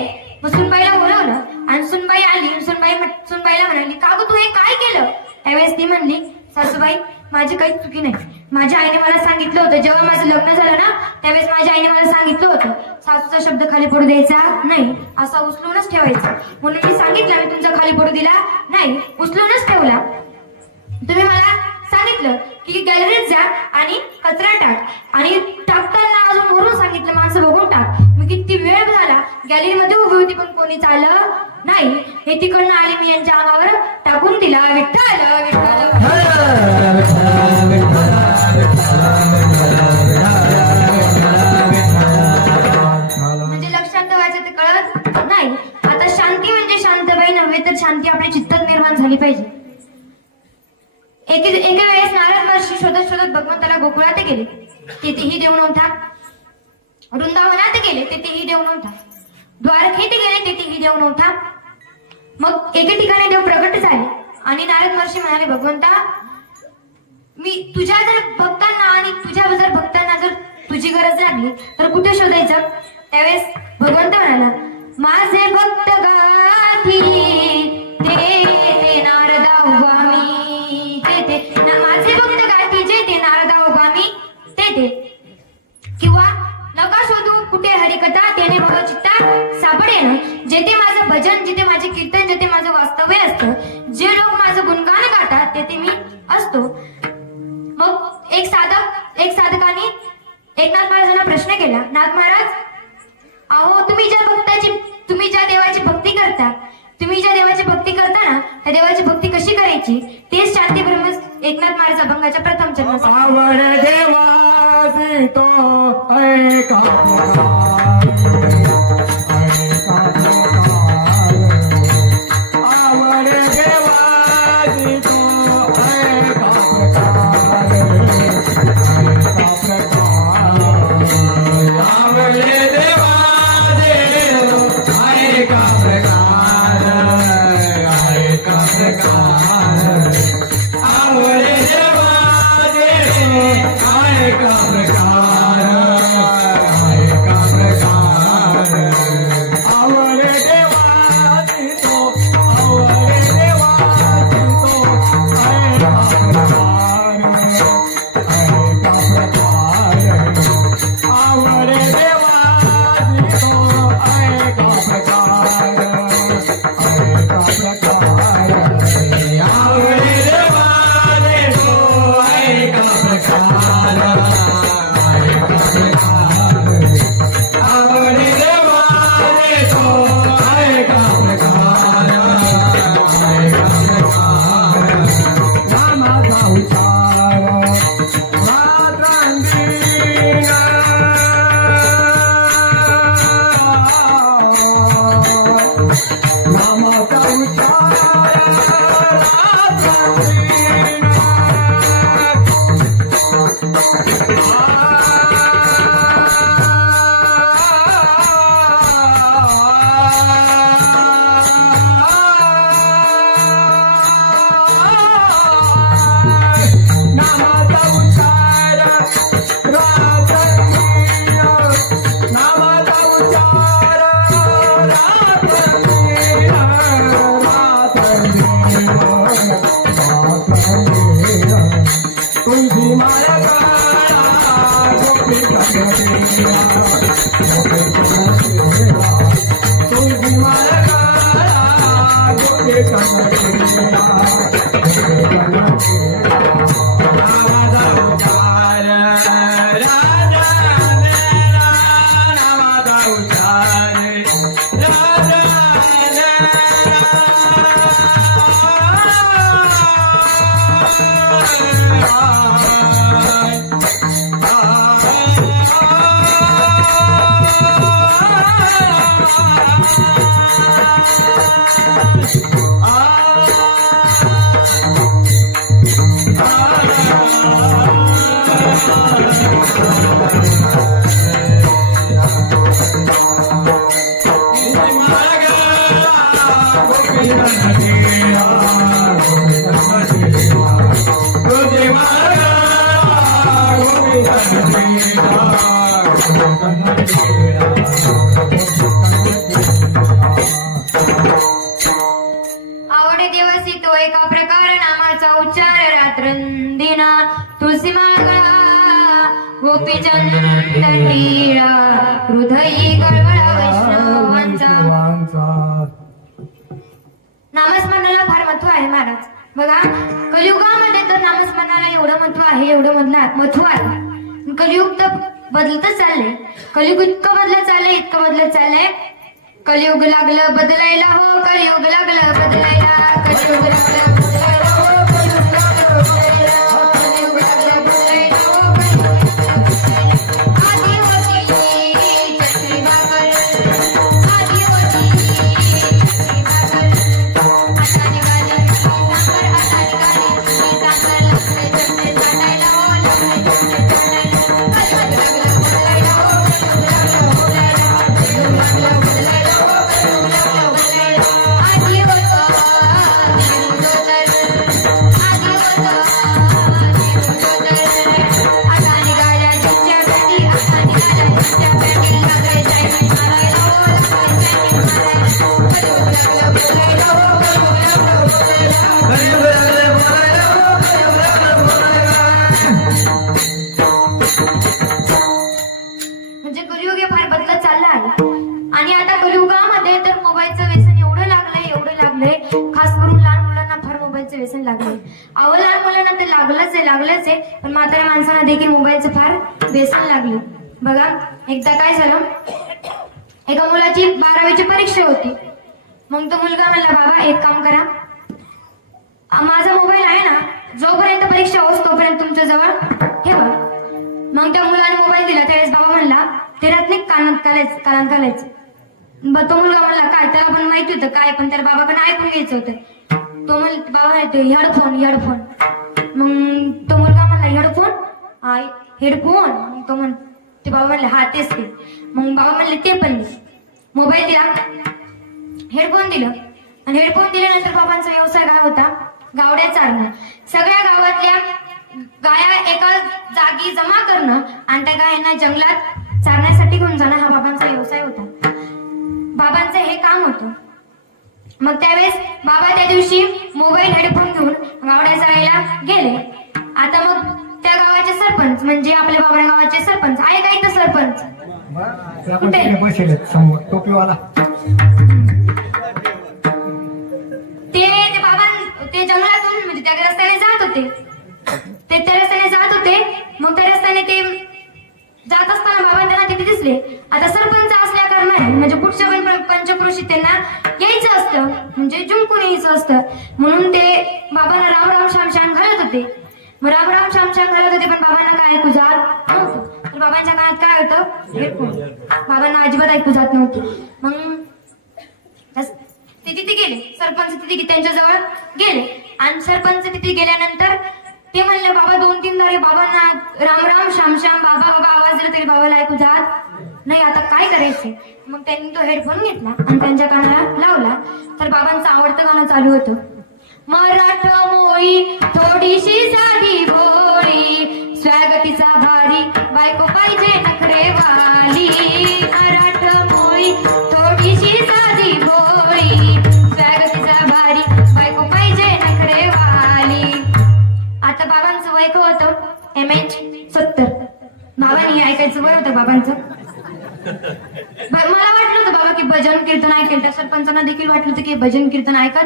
मग सुनबाईला बोलवलं आणि सुनबाई आली. सुनबाईला म्हणाली, का गं तू हे काय केलं? त्यावेळेस ती म्हणली, सासूबाई माझी काहीच चुकी नाही. माझ्या आईने मला सांगितलं होतं, जेव्हा माझं लग्न झालं ना त्यावेळेस माझ्या आईने मला सांगितलं होतं, सासूचा शब्द खाली पडू द्यायचा नाही, असा उचलूनच ठेवायचा. म्हणून मी सांगितलं, मी तुमचा खाली पडू दिला नाही, उचलूनच ठेवला. तुम्ही मला सांगितलं की गॅलरीत जा आणि कचरा टाक आणि टाकताना अजून वरून सांगितलं माणसं बघून टाक. मी किती वेळ झाला गॅलरीमध्ये उभी होती पण कोणी चाललं नाही. हे तिकडनं आली, मी यांच्या अंगावर टाकून दिला. विठ्ठल म्हणजे लक्षात ठेवायचं ते कळत नाही. आता शांती म्हणजे शांतबाई नव्हे तर शांती आपल्या चित्तात निर्माण झाली पाहिजे. एके वेळेस नारद महर्षी शोधत भगवंताला गोकुळात गेले, तेथेही देव नव्हता. वृंदावनात गेले, तेथेही देव नव्हता. द्वारकेत गेले, तेथेही देव नव्हता. मग एके ठिकाणी देव प्रगट झाले आणि नारद महर्षी म्हणाले, भगवंता मी तुझ्या जर भक्तांना जर तुझी गरज लागली तर कुठे शोधायचं? त्यावेळेस भगवंत म्हणाला, माझे भक्त गाठी ते नारदा उभामी, माझे भक्त गाठी जे ते नारदा उभामी ते. तेथे मी असतो. मग एक साधकाने एकनाथ महाराजांना प्रश्न केला, नाथ महाराज, अहो तुम्ही ज्या देवाची भक्ती करता ना, त्या देवाची भक्ती कशी करायची तेच शांती ब्रह्म एकनाथ महाराज अभंगाच्या प्रथम चरणात आवड देवासी तो ऐका आवड देवासी तो ऐका प्रकार आवड देवासी ऐका प्रकार ऐका प्रकार आवड देवासी ऐका प्रकार ऐका प्रकार आवड देवासी तो आवड देवासी तो ऐका प्रकार ऐका प्रकार आवड देवासी तो ऐका प्रकार ऐका प्रकार आवड देवासी तो ऐका प्रकार ऐका प्रकार आवड देवासी तो ऐका प्रकार ऐका प्रकार नामाचा उच्चार रात्रंदिना नामाचा उच्चार नामाचा उच्चार रात्रंदिना नामाचा उच्चार रात्रंदिना रात्रंदिना तुझी माया काळा गोपी कमलेला तुझी माया काळा गोपी कमलेला नामाचा उच्चार राजा मेरा नामाचा उच्चार राजा आवडे दिवसी तो एका प्रकार नामाचा उच्चार रात्रंदिना तुळशी मागा गोपीचंद लीळा हृदयी गळगळा वैष्णवांचा. नामस्मरणाला फार महत्व आहे महाराज. बघा कलियुगामध्ये तर नामस्मरणाला एवढं महत्व आहे, एवढं महत्व आहे. कलियुग तर बदलतच चाललंय. कलियुग इतकं बदलत चाललंय. कलियुग लागलं बदलायला हो, कलियुग लागलं बदलायला, कलियुग लागलं बदलायला हो, कलियुग लागलं बदलायला, कलियुग लागलं बदलायला हो, आधी होती चटणी भाकर, आधी होती चटणी भाकर, आता निघाली साखर, आता निघाली साखर, लागले चटणी चाटायला हो, लागले चटणी चाटायला, कलियुग लागलं बदलायला हो, कलियुग लागलं बदलायला, कलियुग लागलं बदलायला. म्हणजे कलियुग हे फार बदलत चाललं आहे. आणि आता कलियुगामध्ये तर मोबाईलचं व्यसन एवढं लागलंय, खास करून लहान मुलांना फार मोबाईलचं व्यसन व्यसन लागले. अहो लहान मुलांना ते लागलंच आहे पण म्हाताऱ्या माणसांना देखील मोबाईलचं फार व्यसन लागले. बघा एकदा काय झालं, एका मुलाची 12वीची परीक्षा होती. मग तो मुलगा म्हणला, बाबा एक काम करा, माझा मोबाईल आहे ना, जोपर्यंत परीक्षा होस तोपर्यंत तुमच्या जवळ ठेवा. मग त्या मुलाने मोबाईल दिला. त्यावेळेस बाबा म्हणला, ते रात्री कानात घालायचं. तो मुलगा म्हणला, काय? त्याला पण माहिती होतं काय, पण त्याला बाबाकडे ऐकून घ्यायचं होतं. तो बाबा म्हणते हेडफोन. मग तो मुलगा म्हणला हेडफोन. मग ते बाबा म्हणले हा तेच ते. मग बाबा म्हणले ते पण दे. मोबाईल दिला, हेडफोन दिलं आणि हेडफोन दिल्यानंतर बाबांचा व्यवसाय काय होता? गावड्या चारणं. सगळ्या गावातल्या गाया एका जागी जमा करणं आणि त्या गायांना जंगलात चारण्यासाठी घेऊन जाणं हा बाबांचा व्यवसाय होता. बाबांचं हे काम होतं. मग त्यावेळेस बाबा त्या दिवशी मोबाईल हेडफोन घेऊन गावड्या चरायला गेले. आता मग त्या गावाचे सरपंच म्हणजे आपल्या बाबा गावाचे सरपंच आहे का इथं सरपंच? कुठे बसेल समोर टोपीवाला. ते जंगलातून म्हणजे त्या रस्त्याने जात होते. मग त्या रस्त्याने ते जात असताना बाबा त्यांना तिथे दिसले. आता सरपंच असल्या कारणाने म्हणजे पुढच्या पंचक्रोशीत त्यांना यायचं असतं, म्हणजे जिंकून यायचं असतं. म्हणून ते बाबांना राम श्याम घालत होते. मग राम श्याम घालत होते पण बाबांना काय ऐकू जात नव्हतं. तर बाबांच्या कानात काय होतं? हेडफोन. बाबांना अजिबात ऐकू जात नव्हतं. मग ते तिथे गेले, सरपंच तिथे त्यांच्याजवळ गेले आणि सरपंच तिथे गेल्यानंतर ते म्हणले, बाबा 2-3 दारे बाबांना राम श्याम बाबा आवाज दिला तरी बाबाला ऐकू जात नाही. आता काय करायचं? मग त्यांनी तो हेडफोन घेतला आणि त्यांच्या कानाला लावला. तर बाबांचं आवडतं गाणं चालू होतं, मराठा मोळी थोडीशी साधी भोळी, स्वागतीचा भारी बायको पाहिजे नखरेवाली. मराठा मोळी थोडीशी साधी भोळी, स्वागतीचा भारी बायको पाहिजे नखरेवाली. आता बाबांचं वय काय होतं? MH 70. बाबांनी ऐकायचं वय होतं बाबांचं. मला वाटलं होतं बाबा की भजन कीर्तन ऐकेल, त्या सरपंचांना देखील वाटलं होतं की भजन कीर्तन ऐकत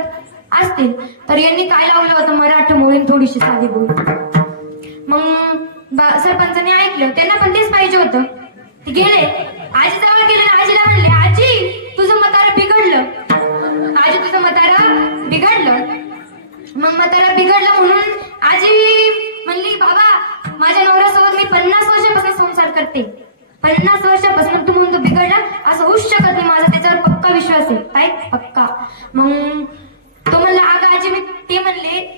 असतील. तर यांनी काय लावलं होतं? मराठा मोळीन थोडीशी साधी बोल. मग सरपंचांनी ऐकलं, त्यांना पण तेच पाहिजे होतं. ते गेले आजी जवळ गेले, आजीला म्हणले, आजी तुझं म्हातारं बिघडलं. मग म्हातारं बिघडलं म्हणून आजी म्हणली, बाबा माझ्या नवऱ्यासोबत मी 50 वर्षापासून संसार करते. 50 वर्षापासून तू म्हणतो बिघडला, असं होऊच शकत नाही. माझा त्याच्यावर पक्का विश्वास आहे. काय पक्का? मग तो म्हणला, अगं आजी ते म्हणले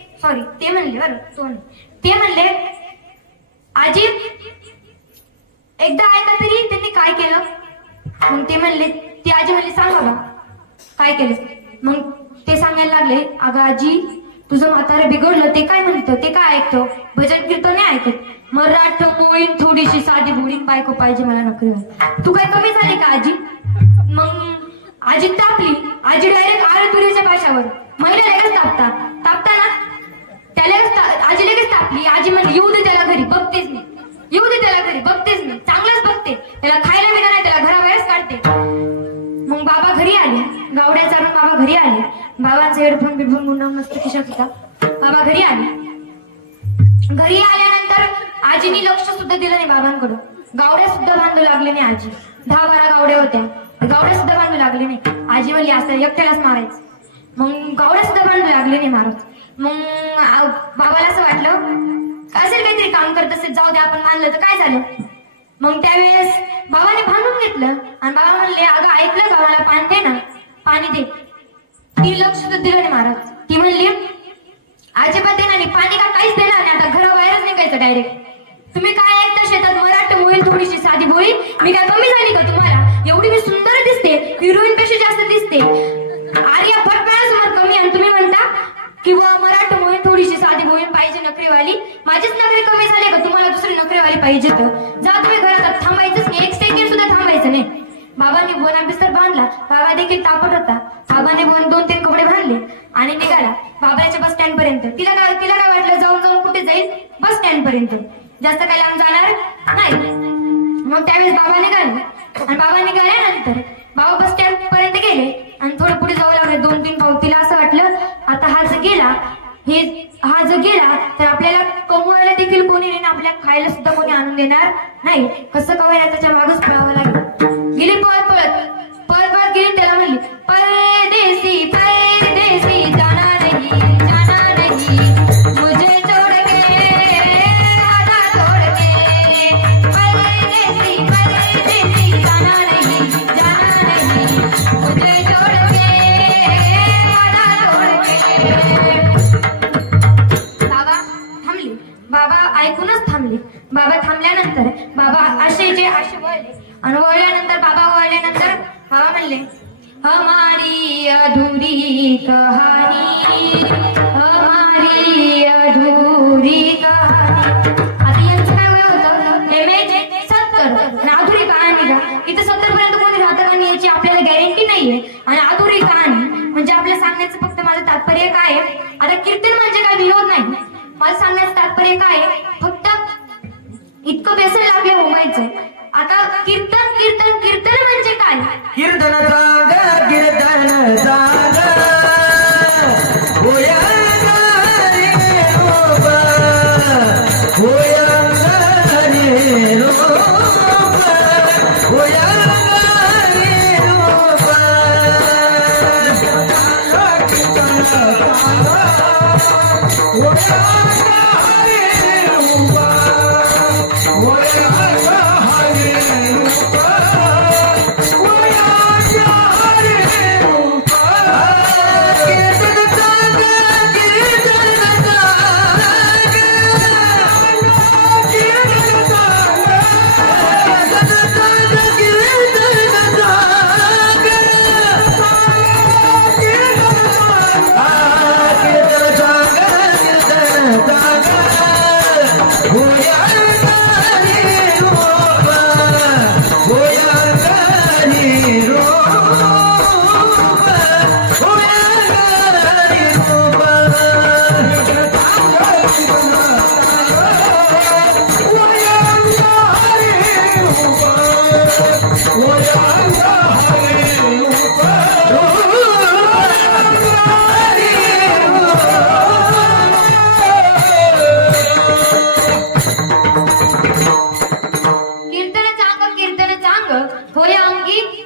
आजी एकदा ऐका तरी त्यांनी काय केलं. मग ती आजी म्हणली, सांग बाबा काय केलं. मग ते सांगायला लागले, अगं आजी तुझं म्हातारं बिघडलं, ते काय म्हणतं, ते काय ऐकतो? भजन कीर्तन नाही ऐकत. मराठा मोळीन थोडीशी साधी भोळी बायको पाहिजे मला नोकरी. तू काय कमी झाली का आजी? मग आजी तापली. आजी डायरेक्ट आरतुरीच्या भाषावर महिला लगेच तापताना आजी लगेच तापली. आजी म्हणजे येऊ दे त्याला घरी, बघतेच मी चांगलंच बघते, त्याला खायला मिळालं नाही, त्याला घराबाहेरच काढते. मग बाबा घरी आले, गावड्या चालून बाबा घरी आले. बाबांचे हेडफोन बिडफोन गुंडा मस्त खिशात होता. बाबा घरी आल्यानंतर आजीनी लक्ष सुद्धा दिलं नाही बाबांकडून. गावड्या सुद्धा बांधू लागले नाही. आजी 10-12 गावड्या होत्या, गावड्या सुद्धा बांधू लागले नाही. आजी म्हणली असं एकट्यालाच मारायचं. मग गावड्या सुद्धा बांधू लागले नाही मारत. मग बाबाला असं वाटलं असेल काहीतरी काम करत असेल, जाऊ दे आपण मानलं तर काय झालं. मग त्यावेळेस बाबाने भांडून घेतलं आणि बाबा म्हणले, अगं ऐकलं का, मला पाणी दे ना, पाणी दे. ती लक्ष तर दिलं नाही महाराज. ती म्हणली अजिबात देणार नाही पाणी, का काहीच देणार नाही, आता घराबाहेरच निघायचं डायरेक्ट. तुम्ही काय ऐकता शेतात मराठा मोळी थोडीशी साधी भोळी, मी काय कमी झाली का तुम्हाला? एवढी मी सुंदर दिसते, हिरोईन पेक्षा जास्त दिसते. आर्या फटकाळासमोर कमी आणि तुम्ही म्हणता किंवा मराठा मोळी थोडीशी साधी भोळी पाहिजे नखरेवाली. माझीच नखरे कमी झाले का तुम्हाला दुसरी नखरेवाली पाहिजे? तर जा तुम्ही घरात, थांबायचंच नाही, 1 सेकंड सुद्धा थांबायचं नाही. बाबांनी बोना बिस्तर बांधला. बाबा देखील तापट होता. बाबाने 2-3 कपडे बांधले आणि निघाला बाबाच्या बस स्टँड पर्यंत. तिला काय वाटलं, जाऊन कुठे जाईल? बस स्टँड पर्यंत, जास्त काही लांब जाणार नाही. मग त्यावेळेस बाबा निघाले आणि बाबा निघाल्यानंतर बाबा बस स्टँड पर्यंत गेले आणि थोडं पुढे जाऊ लागले. 2-3 पाऊल. तिला असं वाटलं आता हा जर गेला हा जर गेला तर आपल्याला कमवायला देखील कोणी नाही, आपल्याला खायला सुद्धा कोणी आणून देणार नाही. कसं कवायला त्याच्या मागच पळावं लागेल. गेली पळत पळत पळत पळत गेली, त्याला म्हणली परदेसी परदेसी जाना नहीं मुझे छोड़ के आधा छोड़ के परदेसी परदेसी जाना नहीं मुझे छोड़ के आधा छोड़ के. बाबा थांबले. बाबा ऐकूनच थांबले. बाबा थांबल्यानंतर बाबा असे वळले आणि वळल्यानंतर बाबा म्हणले हमारी अधूरी कहानी हमारी अधूरी कहानी. आता यांचं काय वय होतं? MH 70 आणि अधुरी कहाणी का इथं 70 पर्यंत कोणी राहतं का नाही याची आपल्याला गॅरंटी नाहीये. आणि अधुरी कहाणी म्हणजे आपल्याला सांगण्याचं फक्त माझं तात्पर्य काय आहे. आता कीर्तन म्हणजे काय विनोद नाही. मला सांगण्याचं तात्पर्य काय आहे, फक्त इतकं व्यसन लागले होमायचं. आता कीर्तन कीर्तन कीर्तन म्हणजे काय? कीर्तन सांग कीर्तन सांग होय रे रूप होय रे रूप होय रे रूप कीर्तन सांग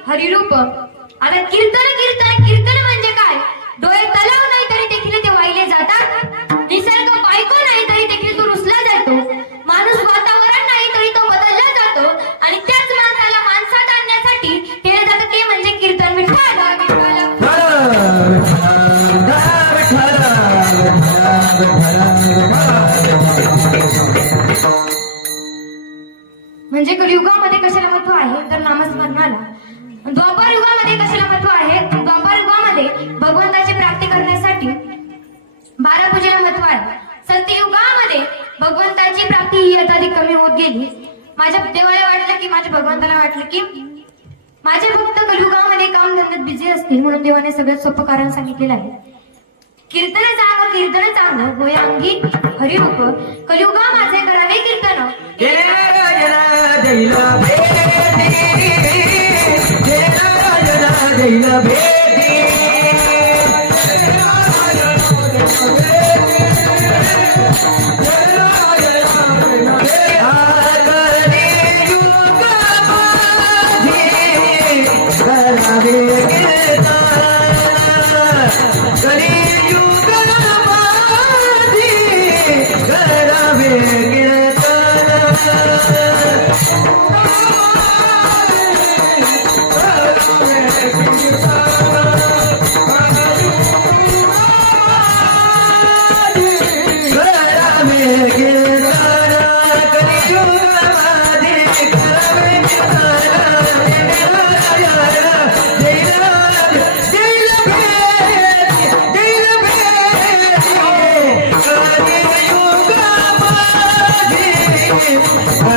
हरिरूप. आता कीर्तन कीर्तन कीर्तन म्हणजे काय? डोळे तलाव नाही तरी देखील ते वाहिले जातात. निसर्ग बायको नाही तरी देखील तो रुसला जातो. माणूस वातावरण नाही तरी तो बदलला जातो. आणि त्याच माणसाला माणसात आणण्यासाठी केलं जातं ते म्हणजे कीर्तन. विठ्ठल म्हणजे कलियुगामध्ये कशाला महत्व आहे तर नामस्मरणाला. द्वापार युगामध्ये कशाला महत्व आहे? द्वापार युगामध्ये भगवंताची प्राप्ती करण्यासाठी 12 पूजेला महत्व आहे. सत्ययुगामध्ये भगवंताची प्राप्ती ही अधिक कमी होत गेली. माझ्या देवाला वाटलं की माझ्या भगवंताला वाटलं की माझे भक्त कलियुगामध्ये कामधंद्यात बिझी असतील म्हणून देवाने सगळ्यात सोपं कारण सांगितलेलं आहे. कीर्तन चांग होय अंगी हरिरूप कलियुगा माझे करावे कीर्तन.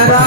Ra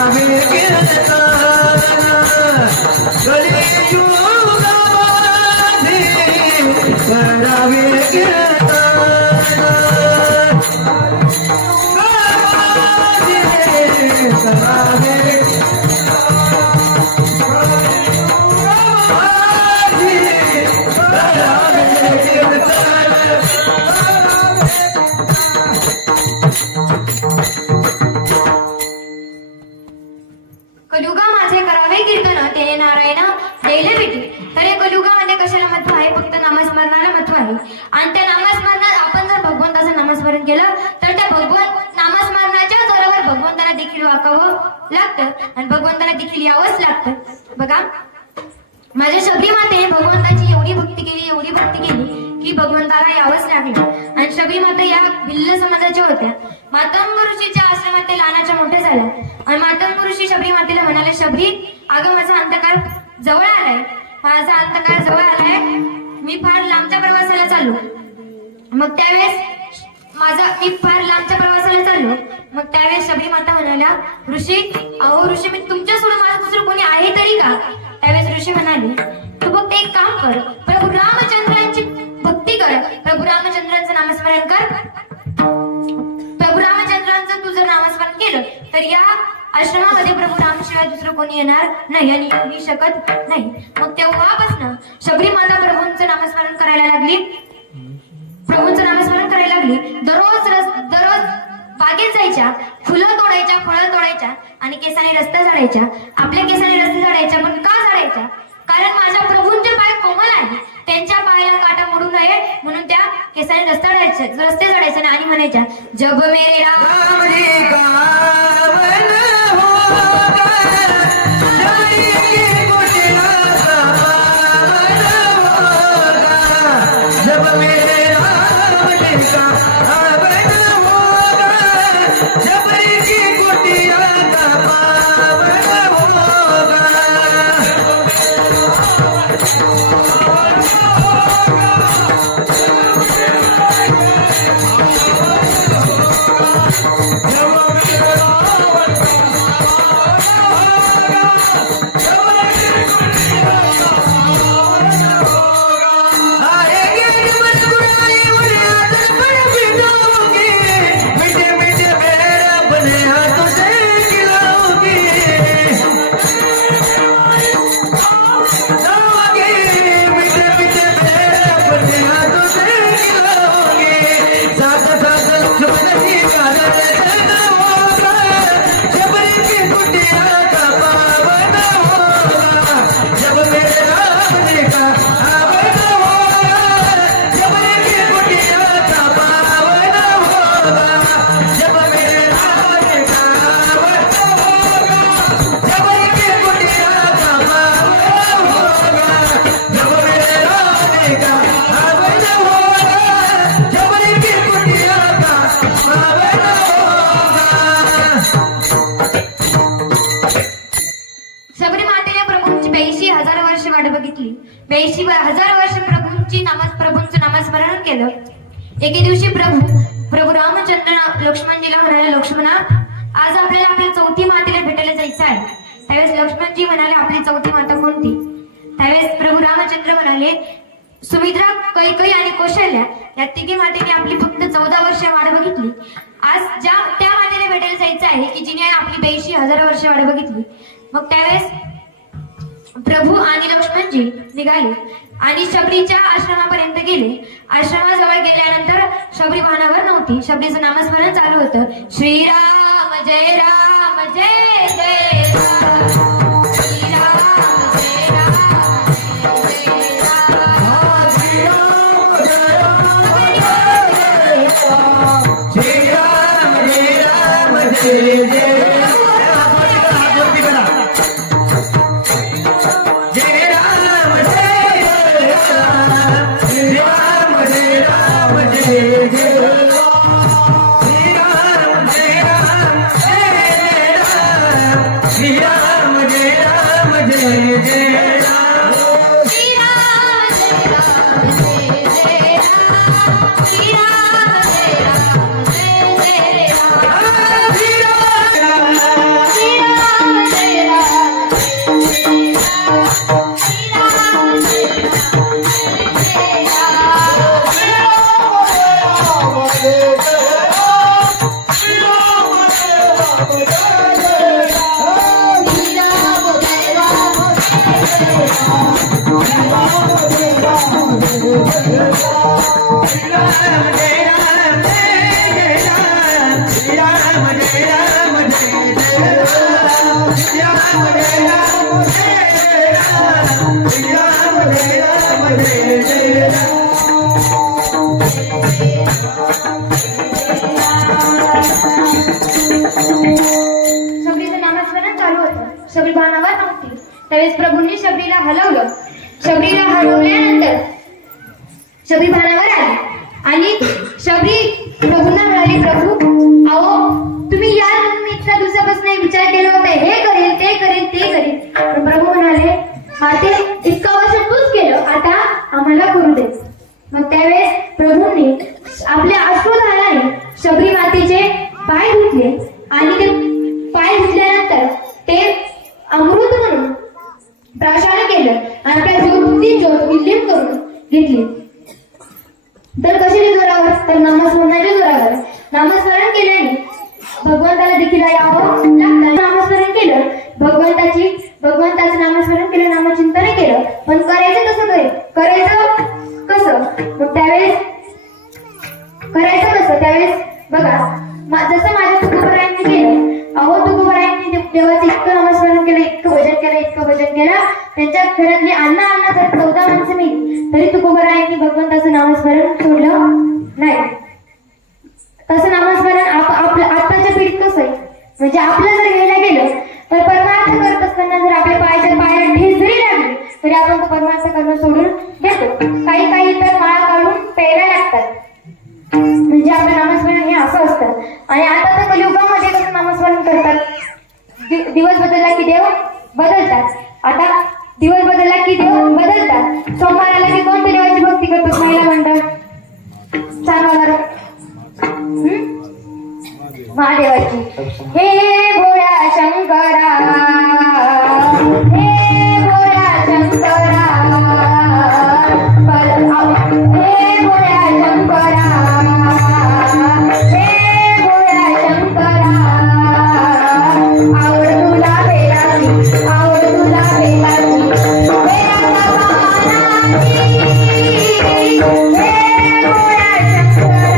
भगवंत नामस्मरणाच्या जोरावर भगवंताला देखील वाकावं लागतं आणि भगवंताला देखील यावंच लागतं. बघा, माझ्या शबरी मातेने भगवंताची एवढी भक्ती केली की भगवंताला यावंच लागलं. आणि शबरी माता या भिल्ल समाजाच्या होत्या. मातंग ऋषीच्या आश्रमात ते लहानाच्या मोठे झाल्या आणि मातंग ऋषी शबरी मातेला म्हणाले, शबरी, अगं माझा अंतकाळ जवळ आलाय, मी फार लांबच्या प्रवासाला चाललो. मग त्यावेळेस शबरी माता म्हणाल्या, ऋषी, अहो ऋषी, मी तुमच्या सोडून माझं दुसरं कोणी आहे तरी का? त्यावेळेस ऋषी म्हणाले, तू फक्त एक काम कर, प्रभू रामचंद्रांची भक्ती कर, प्रभू रामचंद्रांचं नामस्मरण कर. प्रभू रामचंद्रांचं तू जर नामस्मरण केलं तर या आश्रमामध्ये प्रभू रामशिवाय दुसरं कोणी येणार नाही आणि येऊ शकत नाही. मग तेव्हापासून शबरी माता प्रभूंचं नामस्मरण करायला लागली. दररोज बागेत जायच्या, फुलं तोडायच्या आणि केसाने रस्ता झाडायच्या. आपल्या केसाने रस्ते झाडायच्या, पण का झाडायच्या? कारण माझ्या प्रभूंचे पाय कोमल आहे, त्यांच्या पायाला काटा मोडू नये म्हणून त्या केसाने रस्ते झाडायचे आणि म्हणायच्या, जब मेरे राम जी का बन होगा, जाएंगे गुजरात का पावन होगा. जब मेरे राम जी का बन होगा, जबरी की कुटिया का पावन होगा. बघितली. 82,000 वर्ष प्रभूंचं नामस्मरण केलं. एके दिवशी प्रभू रामचंद्र लक्ष्मणजीला म्हणाले, लक्ष्मणा, आज आपल्याला आपल्या चौथी मातेला भेटायला जायचं आहे. त्यावेळेस लक्ष्मणजी म्हणाले, आपली चौथी माता कोणती? त्यावेळेस प्रभू रामचंद्र म्हणाले, सुमित्रा, कैकेयी आणि कौशल्या या तिघी मातेने आपली फक्त 14 वर्ष वाट बघितली. आज त्या मातेला भेटायला जायचं आहे की जिने आपली 82,000 वर्ष वाट बघितली. मग त्यावेळेस प्रभू आणि लक्ष्मणजी निघाले आणि शबरीच्या आश्रमापर्यंत गेले. आश्रमाजवळ गेल्यानंतर शबरी भानावर नव्हती. शबरीचं नामस्मरण चालू होतं, श्रीराम जय राम जय जय राम, श्रीराम जय राम जय जय राम, श्रीराम जय राम जय जय शबरी भानावर नव्हती. त्यावेळेस प्रभूंनी शबरीला हलवलं. शबरीला हलवल्यानंतर शबरी भानावर आली आणि शबरी प्रभूंना म्हणाली, प्रभू अहो तुम्ही याल म्हणून मी इतक्या दिवसापासून एक विचार केला होता, हे करेल ते करेल ते करेल. पण प्रभू म्हणाले, हा ते इतकं वर्ष तूच केलं, आता आम्हाला करू दे. मग त्यावेळेस प्रभूंनी आपल्या अश्रुधाराने शबरी मातेचे पाय धुतले आणि ते पाय धुतल्यानंतर ते अमृत म्हणून प्राशन केलं आणि त्या ज्योती ज्योत विलीन करून घेतली. तर कशाच्या जोरावर? तर नामस्मरणाच्या जोरावर. नामस्मरण केल्याने भगवंताला देखील यावं लागतं. नामस्मरण केलं, भगवंताचं नामस्मरण केलं, नामचिंतन केलं. पण करायचं कसं? करायचं कसं? मग त्यावेळेस करायचं कसं? त्यावेळेस बघा, जसं माझ्या तुकोबरायांनी केलं. अहो तुकोबरायांनी देवाचं इतकं नामस्मरण केलं, इतकं भजन केलं, त्यांच्या घरातली अन्न जर 14 माणसं मिळली तरी तुकोबरायांनी भगवंताचं नामस्मरण सोडलं नाही. तसं नामस्मरण आपलं आत्ताच्या पिढीत कसं आहे, म्हणजे आपलं जर घ्यायला गेलं तर परमार्थ करत असताना जर आपल्या पायाला ठेच जरी लागली तरी आपण तो परमार्थ करणं सोडून देतो. काही तर माळा काढून प्यायला लागतात. म्हणजे आपलं नामस्मरण हे असं असतं. आणि आता तर कलियुगामध्ये कसं नामस्मरण करतात, दिवस बदलला की देव बदलतात. आता दिवस बदलला की देव बदलतात. सोमवाराला की कोणत्या देवाची भक्ती करतात महिला मंडळ? चांगला महादेवाची. हे भोळा शंकरा, हे भोळा शंकरा, हे भोळा शंकरा, हे भोळा शंकरा, आवड तुला बेलाची, आवड तुला बेलाची, बेलाचा पानाची, हे भोळा शंकरा,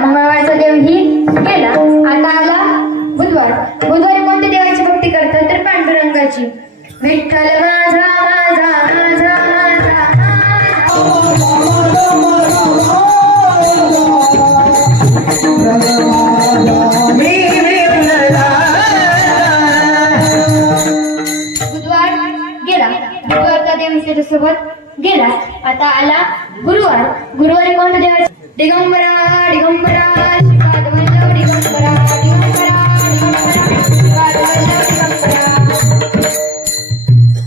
मंगळवारचा देव ही गेला. आता आला बुधवार. बुधवारी कोणत्या देवाची भक्ती करतात? तर पांडुरंगाची. विठ्ठल माझा माझा माझा माझा बुधवार गेला. बुधवारचा देव त्याच्यासोबत गेला. आता आला गुरुवार. गुरुवारी कोणत्या देवाची? दिगंबरा दिगंबरा श्रीपादवल्लभ दिगंबरा दिगंबरा दिगंबरा श्रीपादवल्लभ दिगंबरा.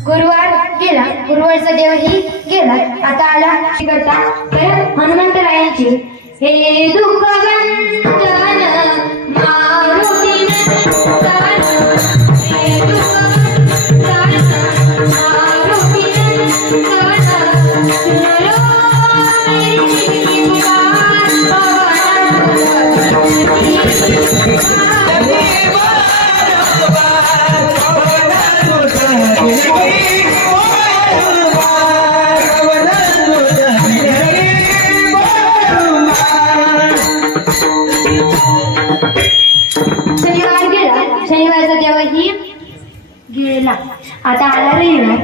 गुरुवार गेला. गुरुवारचा देव ही गेला. आता आला करता हनुमंतरायांची. हे दुःख गंजन मारुती नंदन, हे दुःख गंजन मारुती नंदन, शनिवार गेला. शनिवारचा देव ही गेला. आता आला रविवार.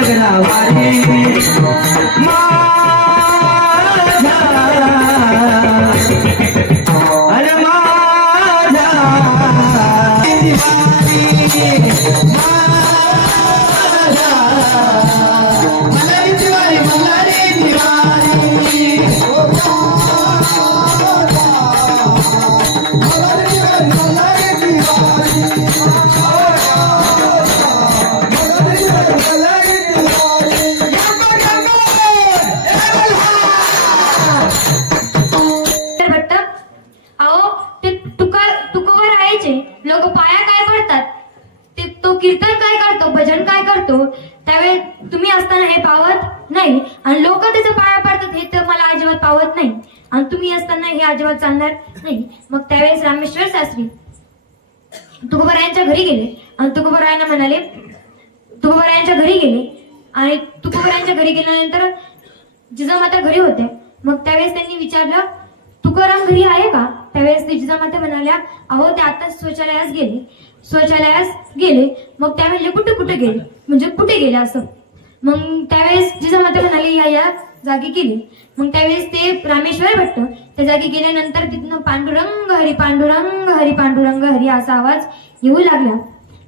नगरावारी माझा अरे माझा दिवारी माझा मल्हारी दिवारी मल्हारी दिवारी तर भट्ट अहो ते तुकोबा राहायचे लोक पाया काय पडतात ते तो कीर्तन काय करतो भजन काय करतो त्यावेळी तुम्ही असताना हे पावत नाही आणि लोक त्याचं पाया पडतात हे तर मला अजिबात पावत नाही आणि तुम्ही असताना हे अजिबात चालणार नाही. मग त्यावेळेस रामेश्वर शास्त्री तुकोबरायांच्या घरी गेले आणि तुकोबरायांना म्हणाले तुकोबरायांच्या घरी गेले आणि तुकोबरायांच्या घरी गेल्यानंतर जिजामाता घरी होते. मग त्यावेळेस त्यांनी विचारलं तुकाराम घरी आहे का? त्यावेळेस ते जिजामाता म्हणाल्या अहो ते आता शौचालयास गेले. मग त्यावेळेस कुठे गेले म्हणजे कुठे गेले असं. मग त्यावेळेस जिजामाता म्हणाली या जागी गेली. मग त्यावेळेस ते रामेश्वर भट्ट त्या जागी गेल्यानंतर तिथनं पांडुरंग हरी पांडुरंग हरी पांडुरंग हरी असा आवाज येऊ लागला.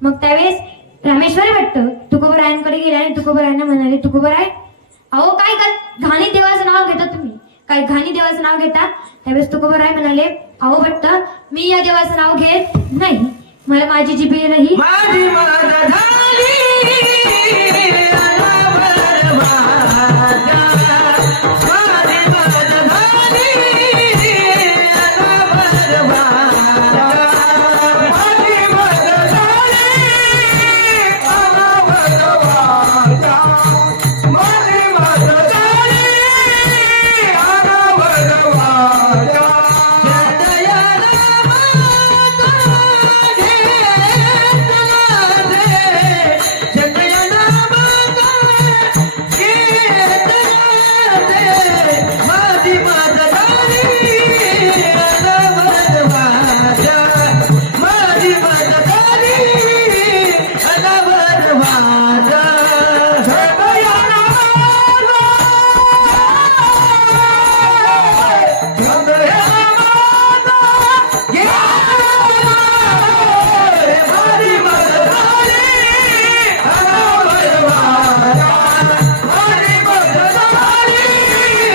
मग त्यावेळेस रामेश्वर भट्ट तुकोबरायांकडे गेले आणि तुकोबरायांना म्हणाले तुकोबराय अहो काय घाणी देवाचं नाव घेता तुम्ही काय घाणी देवाचं नाव घेता? त्यावेळेस तुकोबराय म्हणाले अहो भट्ट मी या देवाचं नाव घेत नाही मला माझी जी बेल ही माझी माता झाली अनावर माझा माझी माता झाली अनावर माझा माझी माता झाली अनावर माझा माझी माता झाली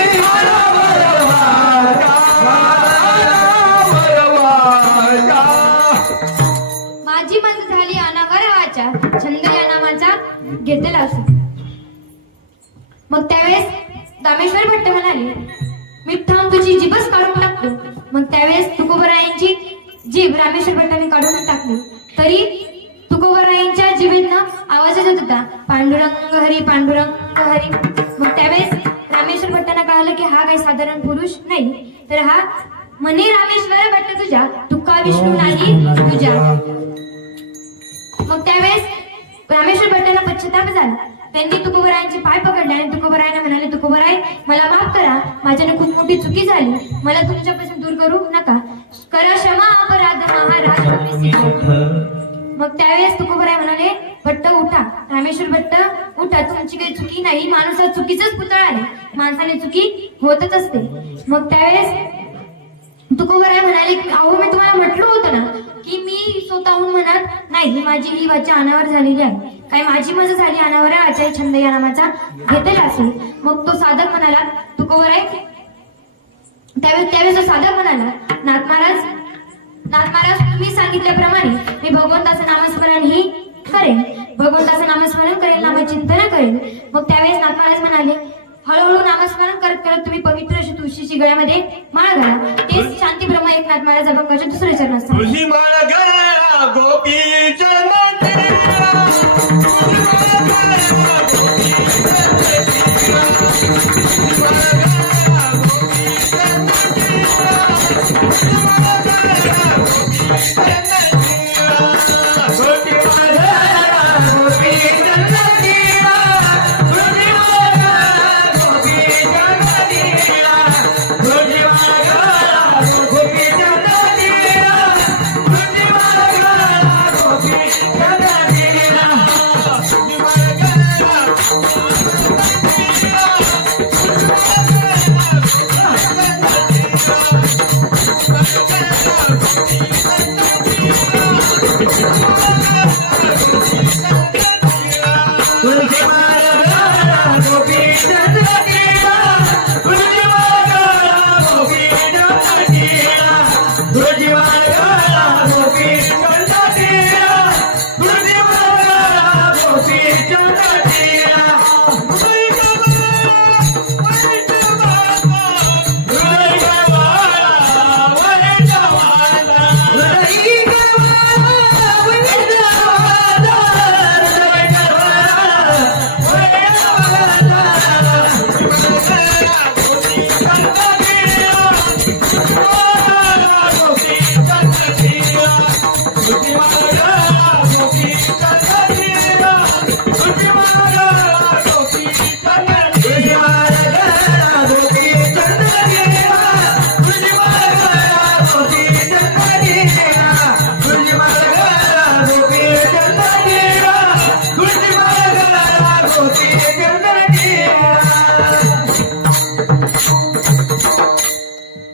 अनावर माझा माझी मज झाली अनावरवाच्या छंद या नामाचा घेतलेला असो. मग त्यावेळेस दामेश्वर भट्ट म्हणाले मी थांब तुझी जीभच काढून टाकतो. मग त्यावेळेस तुकोबरायांची जीभ रामेश्वर भट्टाने काढून टाकली तरी तुकोबरायांच्या जीभेतनं आवाजच येत होता पांडुरंग हरी पांडुरंग हरी. मग त्यावेळेस रामेश्वर भट्टांना कळालं की हा काही साधारण पुरुष नाही तर हा म्हणे रामेश्वर भट्ट तुझ्या तुका विष्णू नाही तुझ्या. मग त्यावेळेस रामेश्वर भट्टांना पश्चाताप झाला. त्यांनी तुकोबरायांचे पाय पकडले आणि तुकोबरायांना म्हणाले तुकोबराय मला माफ करा माझ्याने खूप मोठी चुकी झाली मला तुमच्यापासून दूर करू नका करा क्षमा अपराध महाराज. मग त्यावेळेस तुकोबराय म्हणाले भट्ट उठा रामेश्वर भट्ट उठा तुमची काही चुकी नाही माणूस चुकीचाच पुतळा आहे माणसाने चुकी होतच असते. मग त्यावेळेस तुकोबराय म्हणाले की अहो मी तुम्हाला म्हटलं होतं ना की मी स्वतःहून म्हणत नाही माझी ही वाचा अनावर झालेली आहे काय माझी मजा झाली अनावर आचार्य छंद या नामाचा घेतलेला असेल. मग तो साधक म्हणाला तुकोबराय त्यावेळेस तो साधक म्हणाला नाथ महाराज तुम्ही सांगितल्याप्रमाणे मी भगवंताचं नामस्मरण ही करेन भगवंताचं नामस्मरण करेल नामचिंतन करेल. मग त्यावेळेस नाथ महाराज म्हणाले हळूहळू नामस्मरण करत करत तुम्ही पवित्र अशी तुळशीची गळ्यामध्ये माळ घाला. तेच शांती ब्रह्म एकनाथ महाराज अभंगाच्या दुसऱ्या चरणात सांगितले. तुझी माळ गळा गोपी जनाते गोपी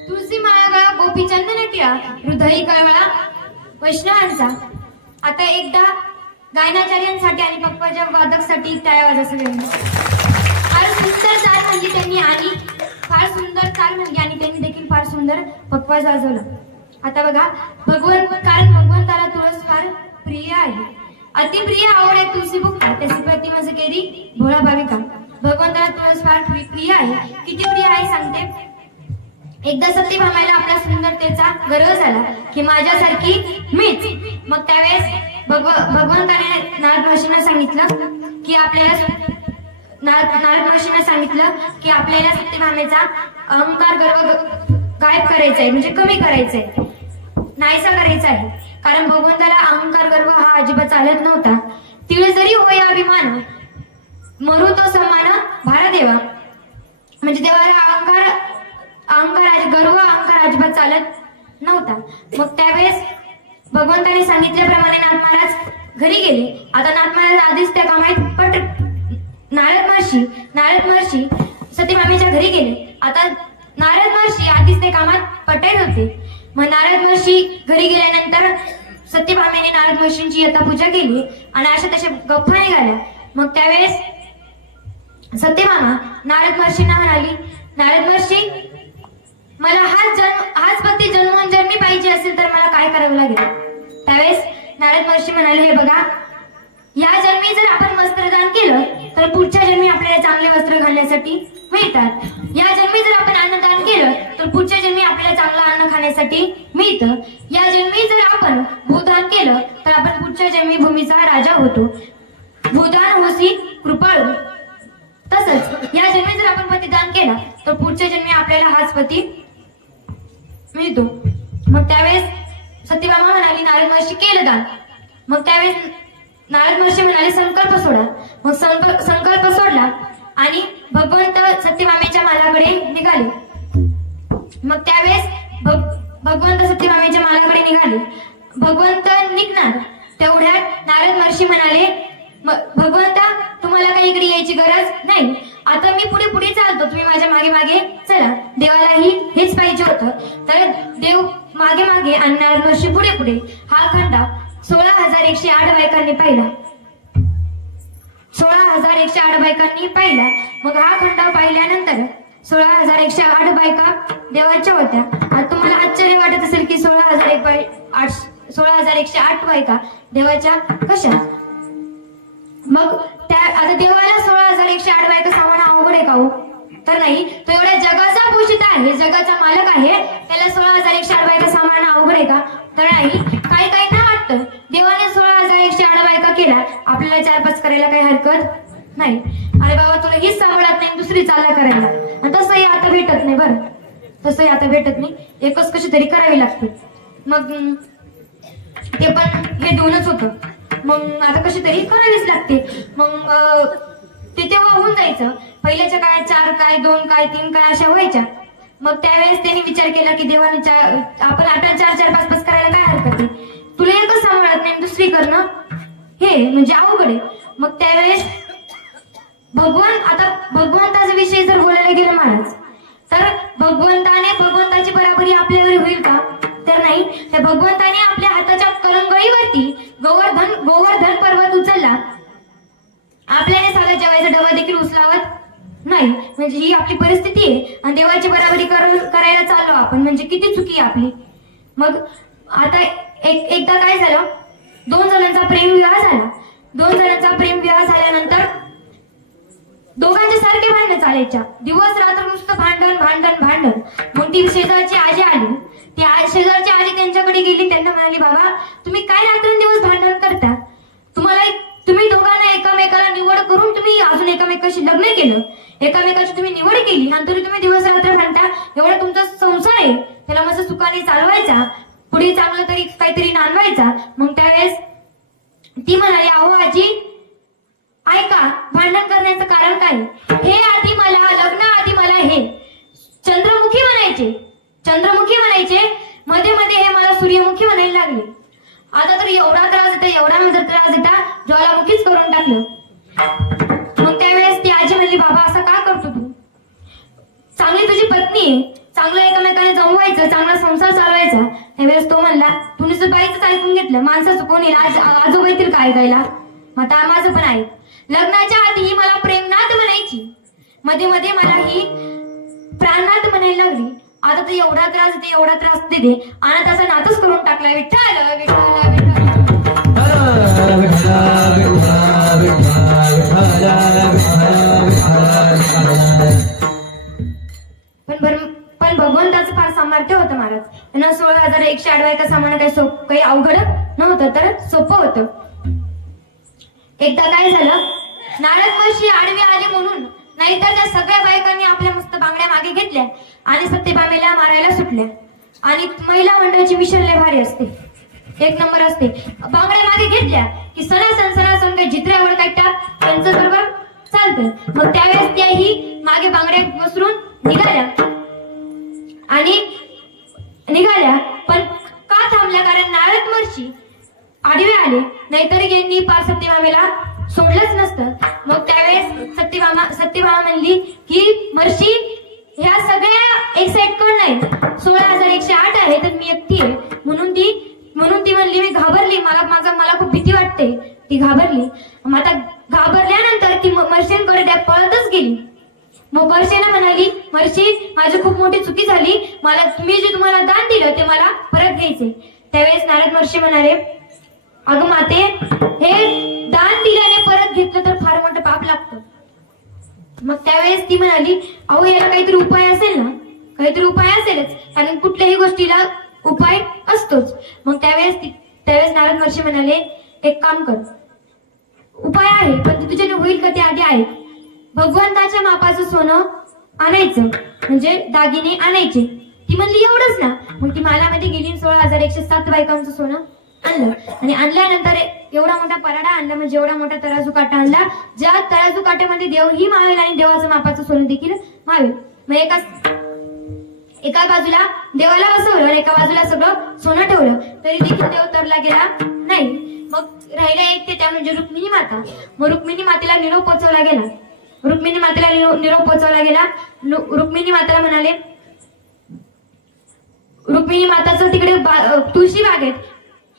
तुळशी माळा गळा गोपी चंदन टिळा हृदयी कळवळा वैष्णवांचा. आता एकदा गायनाचार्यांसाठी आणि पप्पाच्या वादकसाठी टाळ्या वाजायचं वेळ. फार सुंदर चाल म्हणली त्यांनी आणि फार सुंदर चाल म्हणली आणि त्यांनी देखील फार सुंदर पक्वा वाजवला. आता बघा कारण भगवंताला तुळस फार प्रिय आहे. अतिप्रिय आवड आहे तुळशी बुक्का त्याची प्रतिमा केली भोळा भाविका. भगवंताला तुळस फार प्रिय आहे. किती प्रिय आहे सांगते. एकदा सत्यभामाला आपल्या सुंदरतेचा गर्व झाला की माझ्यासारखी मीच. मग त्यावेळेस भगवंताने नारद महर्षींना सांगितलं की आपल्याला सत्यभामेचा अहंकार गर्व गायब करायचा आहे म्हणजे कमी करायचा आहे नाहीसा करायचा आहे. कारण भगवंताला अहंकार गर्व हा अजिबात चालत नव्हता. तिळ जरी होय अभिमान मरू तो सन्मान भारदेवा. म्हणजे देवाला गर्व अहंकार अजिबात चालत नव्हता. मग त्यावेळेस भगवंताने सांगितल्याप्रमाणे नाथ महाराज घरी गेले. आता नाथ महाराज आधीच त्या कामात नारद महर्षी सत्यभामेच्या घरी गेले. आता नारद महर्षी आधीच त्या कामात पटायत होते. मग नारद महर्षी घरी गेल्यानंतर सत्यभामेने नारद महर्षींची यथापूजा केली आणि अशा तशा गप्पा निघाल्या. मग त्यावेळेस सत्यभामा नारद महर्षींना म्हणाली, नारद महर्षी मला हाच पती जन्मोजन्मी पाहिजे असेल तर मला काय करावं लागेल. त्यावेळेस नारद महर्षी म्हणाले, हे बघा या जन्मी जर आपण वस्त्रदान केलं तर पुढच्या जन्मी आपल्याला चांगले वस्त्र घालण्यासाठी मिळतात. या जन्मी जर आपण अन्नदान केलं तर पुढच्या जन्मी आपल्याला चांगलं अन्न खाण्यासाठी मिळतं. या जन्मी जर आपण भूदान केलं तर आपण पुढच्या जन्मी भूमीचा राजा होतो. भूदान होसी कृपाळू. तसंच या जन्मी जर आपण पतिदान केला तर पुढच्या जन्मी आपल्याला हाच पती मिळतो. मग त्यावेळेस सत्यभामा म्हणाली, नारद महर्षी केलं दान. मग त्यावेळेस नारद महर्षी म्हणाले, संकल्प सोडा. मग संकल्प सोडला आणि भगवंत सत्यभामेच्या मालाकडे निघाले. मग त्यावेळेस भगवंत सत्यभामेच्या मालाकडे निघाले. भगवंत निघणार तेवढ्यात नारद महर्षी म्हणाले, भगवंता तुम्हाला काही इकडे यायची गरज नाही. आता मी पुढे पुढे चालतो, तुम्ही माझ्या मागे मागे चला. देवालाही हेच पाहिजे होतं. तर देव मागे मागे आणि नारद महर्षी पुढे पुढे. हा खंडा 16,108 बायकांनी पाहिला. 16,108 बायकांनी पाहिला. मग हा खंडा पाहिल्यानंतर 16,108 बायका देवाच्या होत्या. आता तुम्हाला आश्चर्य वाटत असेल की 16,108 बायका देवाच्या कशा. मग आता देवाला 16,108 बायका सामाना अवघड आहे का हो. तर नाही, तो एवढ्या जगाचा पोषित आहे, जगाचा मालक आहे, त्याला 16,108 बायका सांभाळणं अवघड आहे का. तर नाही, काही ना वाटतं देवाने 16,108 बायका केला, आपल्याला 4-5 करायला काही हरकत नाही. अरे बाबा तुला हीच सांभाळत नाही, दुसरी चालला करायला. आणि तसंही आता भेटत नाही. बरं तसंही आता भेटत नाही, एकच कशी तरी करावी लागते. मग ते पण हे दोनच होतं. मग आता कशी तरी करावीच लागते. मग ते तेव्हा होऊन जायचं. पहिल्याच्या काळात 4 काय 2 काय 3 काय अशा व्हायच्या. मग त्यावेळेस त्यांनी विचार केला की देवाने आपण आता 4-4-5-5 करायला काय हरकत आहे. तुला एकच सांभाळत नाही, दुसरी करणं हे म्हणजे अवघड आहे. मग त्यावेळेस भगवंताचा विषय जर बोलायला गेलं महाराज तर भगवंताची बराबरी आपल्यावर होईल का. तर नाही. त्या भगवंताने आपल्या हाताच्या करंगळीवरती गोवर्धन पर्वत उचलला. आपल्याने सगळ्या पाण्याचा डबा देखील उचलावत नाही. म्हणजे ही आपली परिस्थिती आहे आणि देवाची बराबरी करायला चाललो आपण, म्हणजे किती चुकी आहे आपली. मग आता एकदा काय झालं, 2 जणांचा प्रेमविवाह झाला. 2 जणांचा प्रेमविवाह झाल्यानंतर दोघांचे सारखे भांडण चालायच्या, दिवस रात्र नुसतं भांडण भांडण भांडण. मग ती शेजारची आजी आली, शेजारची आजी त्यांच्याकडे गेली, त्यांना म्हणाली, बाबा तुम्ही काय रात्रंदिवस भांडण करता, तुम्ही दोघांना एकामेकाला निवड करून तुम्ही अजून एकामेकाशी लग्न केलं, एकामेकाची तुम्ही निवड केली आणि तरी तुम्ही दिवस रात्र भांडता. एवढा तुमचा संसार आहे, त्याला मस्त सुखाने चालवायचा, पुढे चांगलं तरी काहीतरी नांदवायचा. मग त्यावेळेस ती म्हणाली, अहो आजी ऐका, भांडण करण्याचं कारण काय, हे आधी मला लग्नाआधी मला हे चंद्रमुखी म्हणायचे, मध्ये मध्ये हे मला सूर्यमुखी म्हणायला लागले. आता तर एवढा त्रास देता ज्वालामुखीच करून टाकलं. मग त्यावेळेस ती आजी म्हणली, बाबा असं का करतो तू, चांगली तुझी पत्नी आहे, चांगलं एकामेकाने जमवायचं, चांगला संसार चालवायचा. त्यावेळेस तो म्हणला, तुम्ही जर बाईच ऐकून घेतलं, माणसाचं कोण येईल, आजोबा येतील काय गायला, आता माझं पण आहे. लग्नाच्या आधी ही मला प्रेमनाथ म्हणायची, मध्ये मध्ये मला ही प्राणनाथ म्हणायला लागली. आता तर एवढा त्रास देते आणि तसा नातच करून टाकला. विठ्ठल विठ्ठल पण भगवंताचं फार सामर्थ्य होतं महाराज. त्यांना 16,108 बायका सामान काही अवघड नव्हतं, तर सोपं होतं. एकदा काय झालं, नारद महर्षी आडवी आले म्हणून, नाहीतर त्या सगळ्या बायकांनी आपल्या मस्त बांगड्या मागे घेतल्या आणि सत्यभामेला मारायला सुटल्या. आणि महिला मंडळाची मिशन लय भारी असते, 1 नंबर असते. बांगड्या मागे घेतल्या की सणासण काही जित्र्यावर काही टाक त्यांचं बरोबर चालतं. मग त्यावेळेस त्याही मागे बांगड्या बसरून निघाल्या पण का थांबल्या, कारण नारद महर्षी आडवे आले, नाहीतर यांनी पार सत्यभामेला सोडलंच नसतं. मग त्यावेळेस सत्यभामा म्हणली की महर्षी ह्या सगळ्या एक साईड कोण नाही, 16,108 आहे, तर मी एकटी आहे. म्हणून ती म्हणली, मी घाबरली, मला खूप भीती वाटते. ती घाबरली. मग आता घाबरल्यानंतर ती महर्षींकडे पळतच गेली. मग महर्षीने म्हणाली, महर्षी माझी खूप मोठी चुकी झाली, मी जे तुम्हाला दान दिलं ते मला परत घ्यायचे. त्यावेळेस नारद महर्षी म्हणाले, अगं माते, हे दान दिल्याने परत घेतलं तर फार मोठं पाप लागतं. मग त्यावेळेस ती म्हणाली, अहो याला काहीतरी उपाय असेल ना, काहीतरी उपाय असेलच, कारण कुठल्याही गोष्टीला उपाय असतोच. मग त्यावेळेस नारद महर्षी म्हणाले, एक काम कर, उपाय आहे पण ते तुझ्याने होईल का ते आधी आहे. भगवंताच्या मापाचं सोनं आणायचं, म्हणजे दागिने आणायचे. ती म्हणली एवढंच ना. मग ती मालामध्ये गेली, 16,107 बायकांचं सोनं आणलं आणि आणल्यानंतर एवढा मोठा पराडा आणला, म्हणजे एवढा मोठा तराजू काटा आणला, ज्या तराजू काट्यामध्ये देवही मावेल आणि देवाचं मापाचं सोनं देखील मावेल. मग एका बाजूला देवाला बसवलं आणि एका बाजूला सगळं सोनं ठेवलं, तरी देखील देव तरला गेला नाही. मग राहिला एक ते त्या म्हणजे रुक्मिणी माता. मग रुक्मिणी मातेला निरोप पोचवला गेला. रुक्मिणी मातेला म्हणाले, रुक्मिणी माताचं तिकडे तुळशी बागेत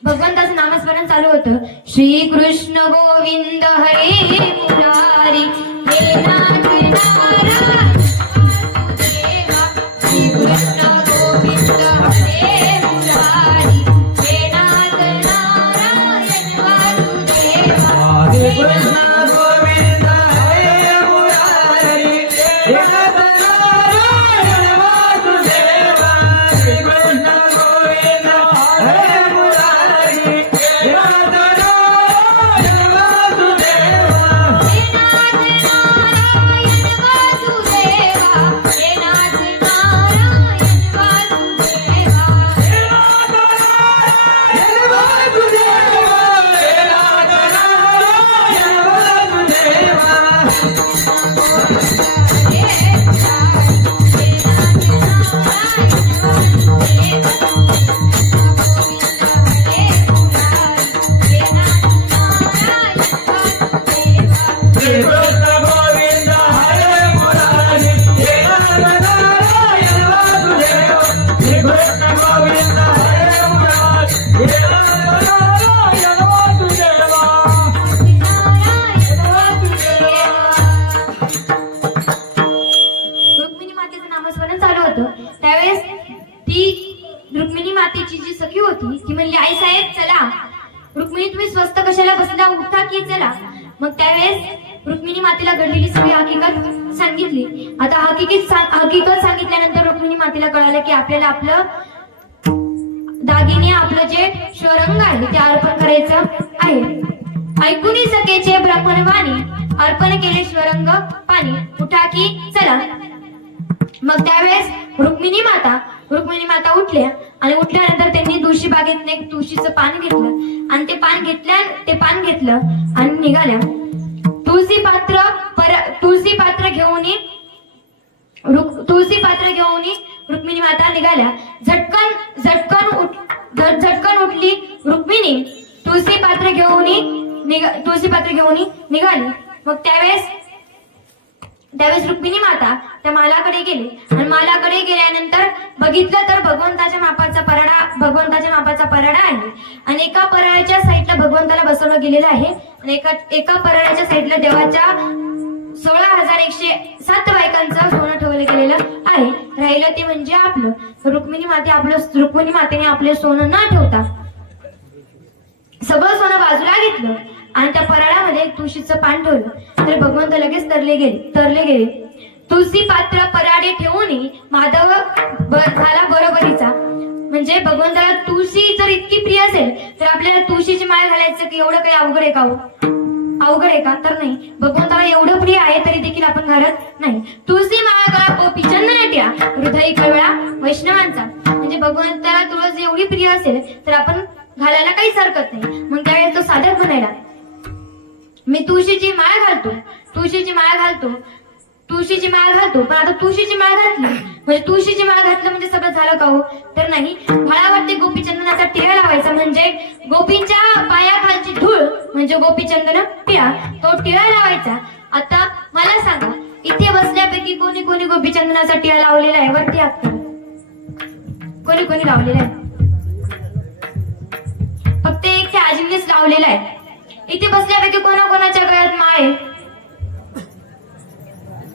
भगवंताचं नामस्मरण चालू होतं. श्री कृष्ण गोविंद हरे मुरारी, हे नाथ नारायण वासुदेवा. श्री कृष्ण गोविंद हरे मुरारी, हे नाथ नारायण वासुदेवा. श्री कृष्ण गोविंद हरे मुरारी, हे नाथ नारायण वासुदेवा. श्री कृष्ण गोविंद हरे मुरारी, हे नाथ नारायण वासुदेवा. हे नाथ नारायण वासुदेवा. सगळी हकीकत सांगितली. आता हकीकत सांगितल्यानंतर रुक्मिणी मातेला कळालं की आपल्याला आपलं दागिने आपलं जे स्वरंग आहे ते अर्पण करायचं आहे. ऐकुनी सखेचे ब्राह्मणवाणी अर्पण केले स्वरंग पाणी उठा की चला. मग त्यावेळेस रुक्मिणी माता उठल्या आणि उठल्यानंतर त्यांनी तुळशी बागेतून एक तुळशीचं पान घेतलं आणि ते पान घेतलं आणि निघाल्या. तुळशी पात्र घेऊन रुक्मिणी माता निघाल्या. झटकन उठली रुक्मिणी तुळशी पात्र घेऊन निघाली. मग त्यावेळेस रुक्मिणी माता त्या मालाकडे गेली आणि मालाकडे गेल्यानंतर बघितलं तर भगवंताच्या मापाचा परडा आहे आणि एका परड्याच्या साईडला भगवंताला बसवलं गेलेलं आहे आणि एका परड्याच्या साईडला देवाच्या 16,107 बायकांचं सोनं ठेवलं गेलेलं आहे. राहिलं ते म्हणजे आपलं. रुक्मिणी मातेने आपले सोनं न ठेवता सगळं सोनं बाजूला घेतलं आणि त्या पराडामध्ये तुळशीचं पान ठेवलं. तर भगवंत लगेच तरले गेले. तुळशी पात्र पराडे ठेवून माधव झाला बरोबरीचा. म्हणजे भगवंताला तुळशी जर इतकी प्रिय असेल तर आपल्याला तुळशीची माळ घालायचं की एवढं काही अवघड आहे का? अवघड आहे का? तर नाही. भगवंताला एवढं प्रिय आहे तरी देखील आपण घालत नाही. तुळशी माळ गळा गोपी चंदन टिळा हृदय कळवळा वैष्णवांचा. म्हणजे भगवंताला तुळस एवढी प्रिय असेल तर आपण घालायला काहीच हरकत नाही. मग त्यावेळेस तो साधक म्हणायला मी तुळशीची माळ घालतो पण आता तुळशीची माळ घातली म्हणजे सगळं झालं का हो? तर नाही. फळावरती गोपीचंदनाचा टिळा लावायचा म्हणजे गोपीच्या पायाखालची धूळ म्हणजे गोपीचंदन टिळा, तो टिळा लावायचा. आता मला सांगा इथे बसल्यापैकी कोणी गोपीचंदनाचा टिळा लावलेला आहे? वरती हात करा. कोणी लावलेला आहे? फक्त एक त्या आजींनीच लावलेला आहे. इथे बसल्यापैकी कोणाकोणाच्या गळ्यात माळ आहे?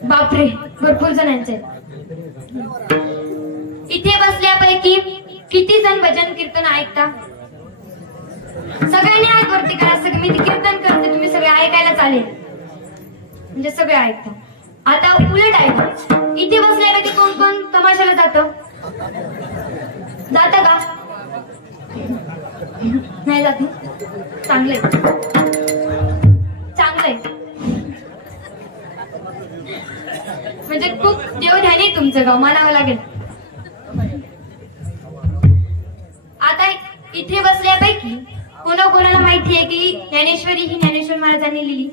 बापरे, भरपूर जणांचे. इथे बसल्यापैकी किती जण भजन कीर्तन ऐकता? सगळ्यांनी हात वरती करा. सगळे मी कीर्तन करते, तुम्ही सगळे ऐकायला चालेल म्हणजे सगळे ऐकता. आता उलट ऐका. इथे बसल्यापैकी कोण तमाशाला जातं का? नाही जात. चांगलंय. म्हणजे खूप देवध्यानी तुमचं गाव मानावं लागेल. आता इथे बसल्यापैकी कोणाला माहिती आहे की ज्ञानेश्वरी ही ज्ञानेश्वर महाराजांनी लिहिली?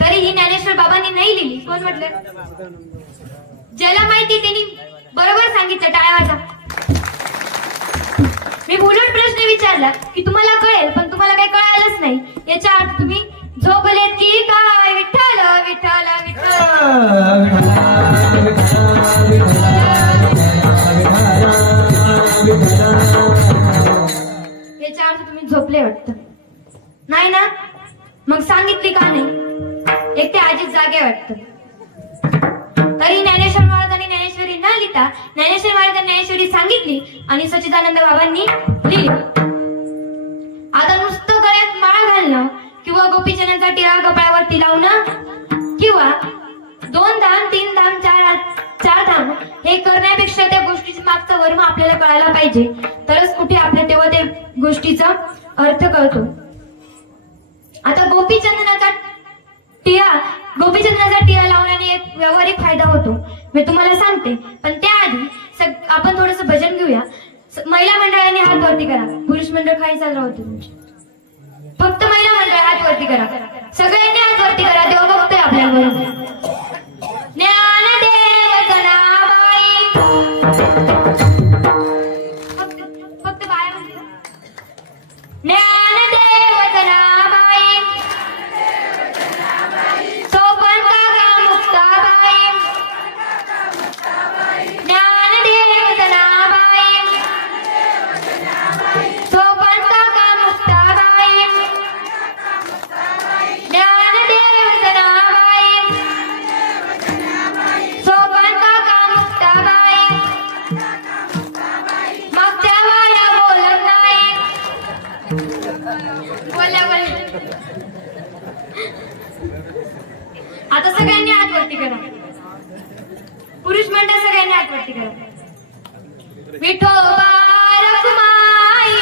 तरी ही ज्ञानेश्वर बाबांनी नाही लिहिली. कोण म्हटलं? ज्याला माहिती त्यांनी बरोबर सांगितलं. टाळ्या वाजा. मी बोलून प्रश्न विचारला की तुम्हाला कळेल पण तुम्हाला काही कळालंच नाही. याच्या अर्थ तुम्ही झोपलेत की काय? विठ्ठल विठ्ठल विठ्ठल. याच्या अर्थ तुम्ही झोपले वाटतं नाही ना? मग सांगितली का नाही? एक ते आजीच जागे वाटतं. तरी ज्ञानेश्वर महाराजांनी ज्ञानेश्वरी न लिहिता ज्ञानेश्वर महाराजांनी ज्ञानेश्वरी सांगितली आणि सच्चिदानंद बाबांनी लिहिली. आता नुसतं गळ्यात माळ घालणं किंवा गोपीचंदनाचा टिळा कपाळावरती लावणं किंवा 2 धाम 3 धाम 4 धाम हे करण्यापेक्षा त्या गोष्टीचा मागचा वर्म आपल्याला कळायला पाहिजे. तरच कुठे आपल्या तेव्हा त्या गोष्टीचा अर्थ कळतो. आता गोपीचंदनाचा टिळा लावण्याने एक व्यावहारिक फायदा होतो. मी तुम्हाला सांगते पण त्याआधी आपण थोडस भजन घेऊया. महिला मंडळाने हात वरती करा. पुरुष मंडळ खाली चालू होतं. फक्त महिला मंडळ हात वरती करा. सगळ्यांनी हात वरती करा. तेव्हा बघतोय आपल्याबरोबर. ज्ञानदेव जनाबाई. फक्त बाया म्हणते ज्ञानदेव जनाबाई. सोपन काका मुक्ताबाई. ज्ञानदेव जनाबाई. सोपन काका मुक्ताबाई. आता सगळ्यांनी हात वरती करा. पुरुष मंडळ सगळ्यांनी हात वरती करा. विठोबा रखुमाई,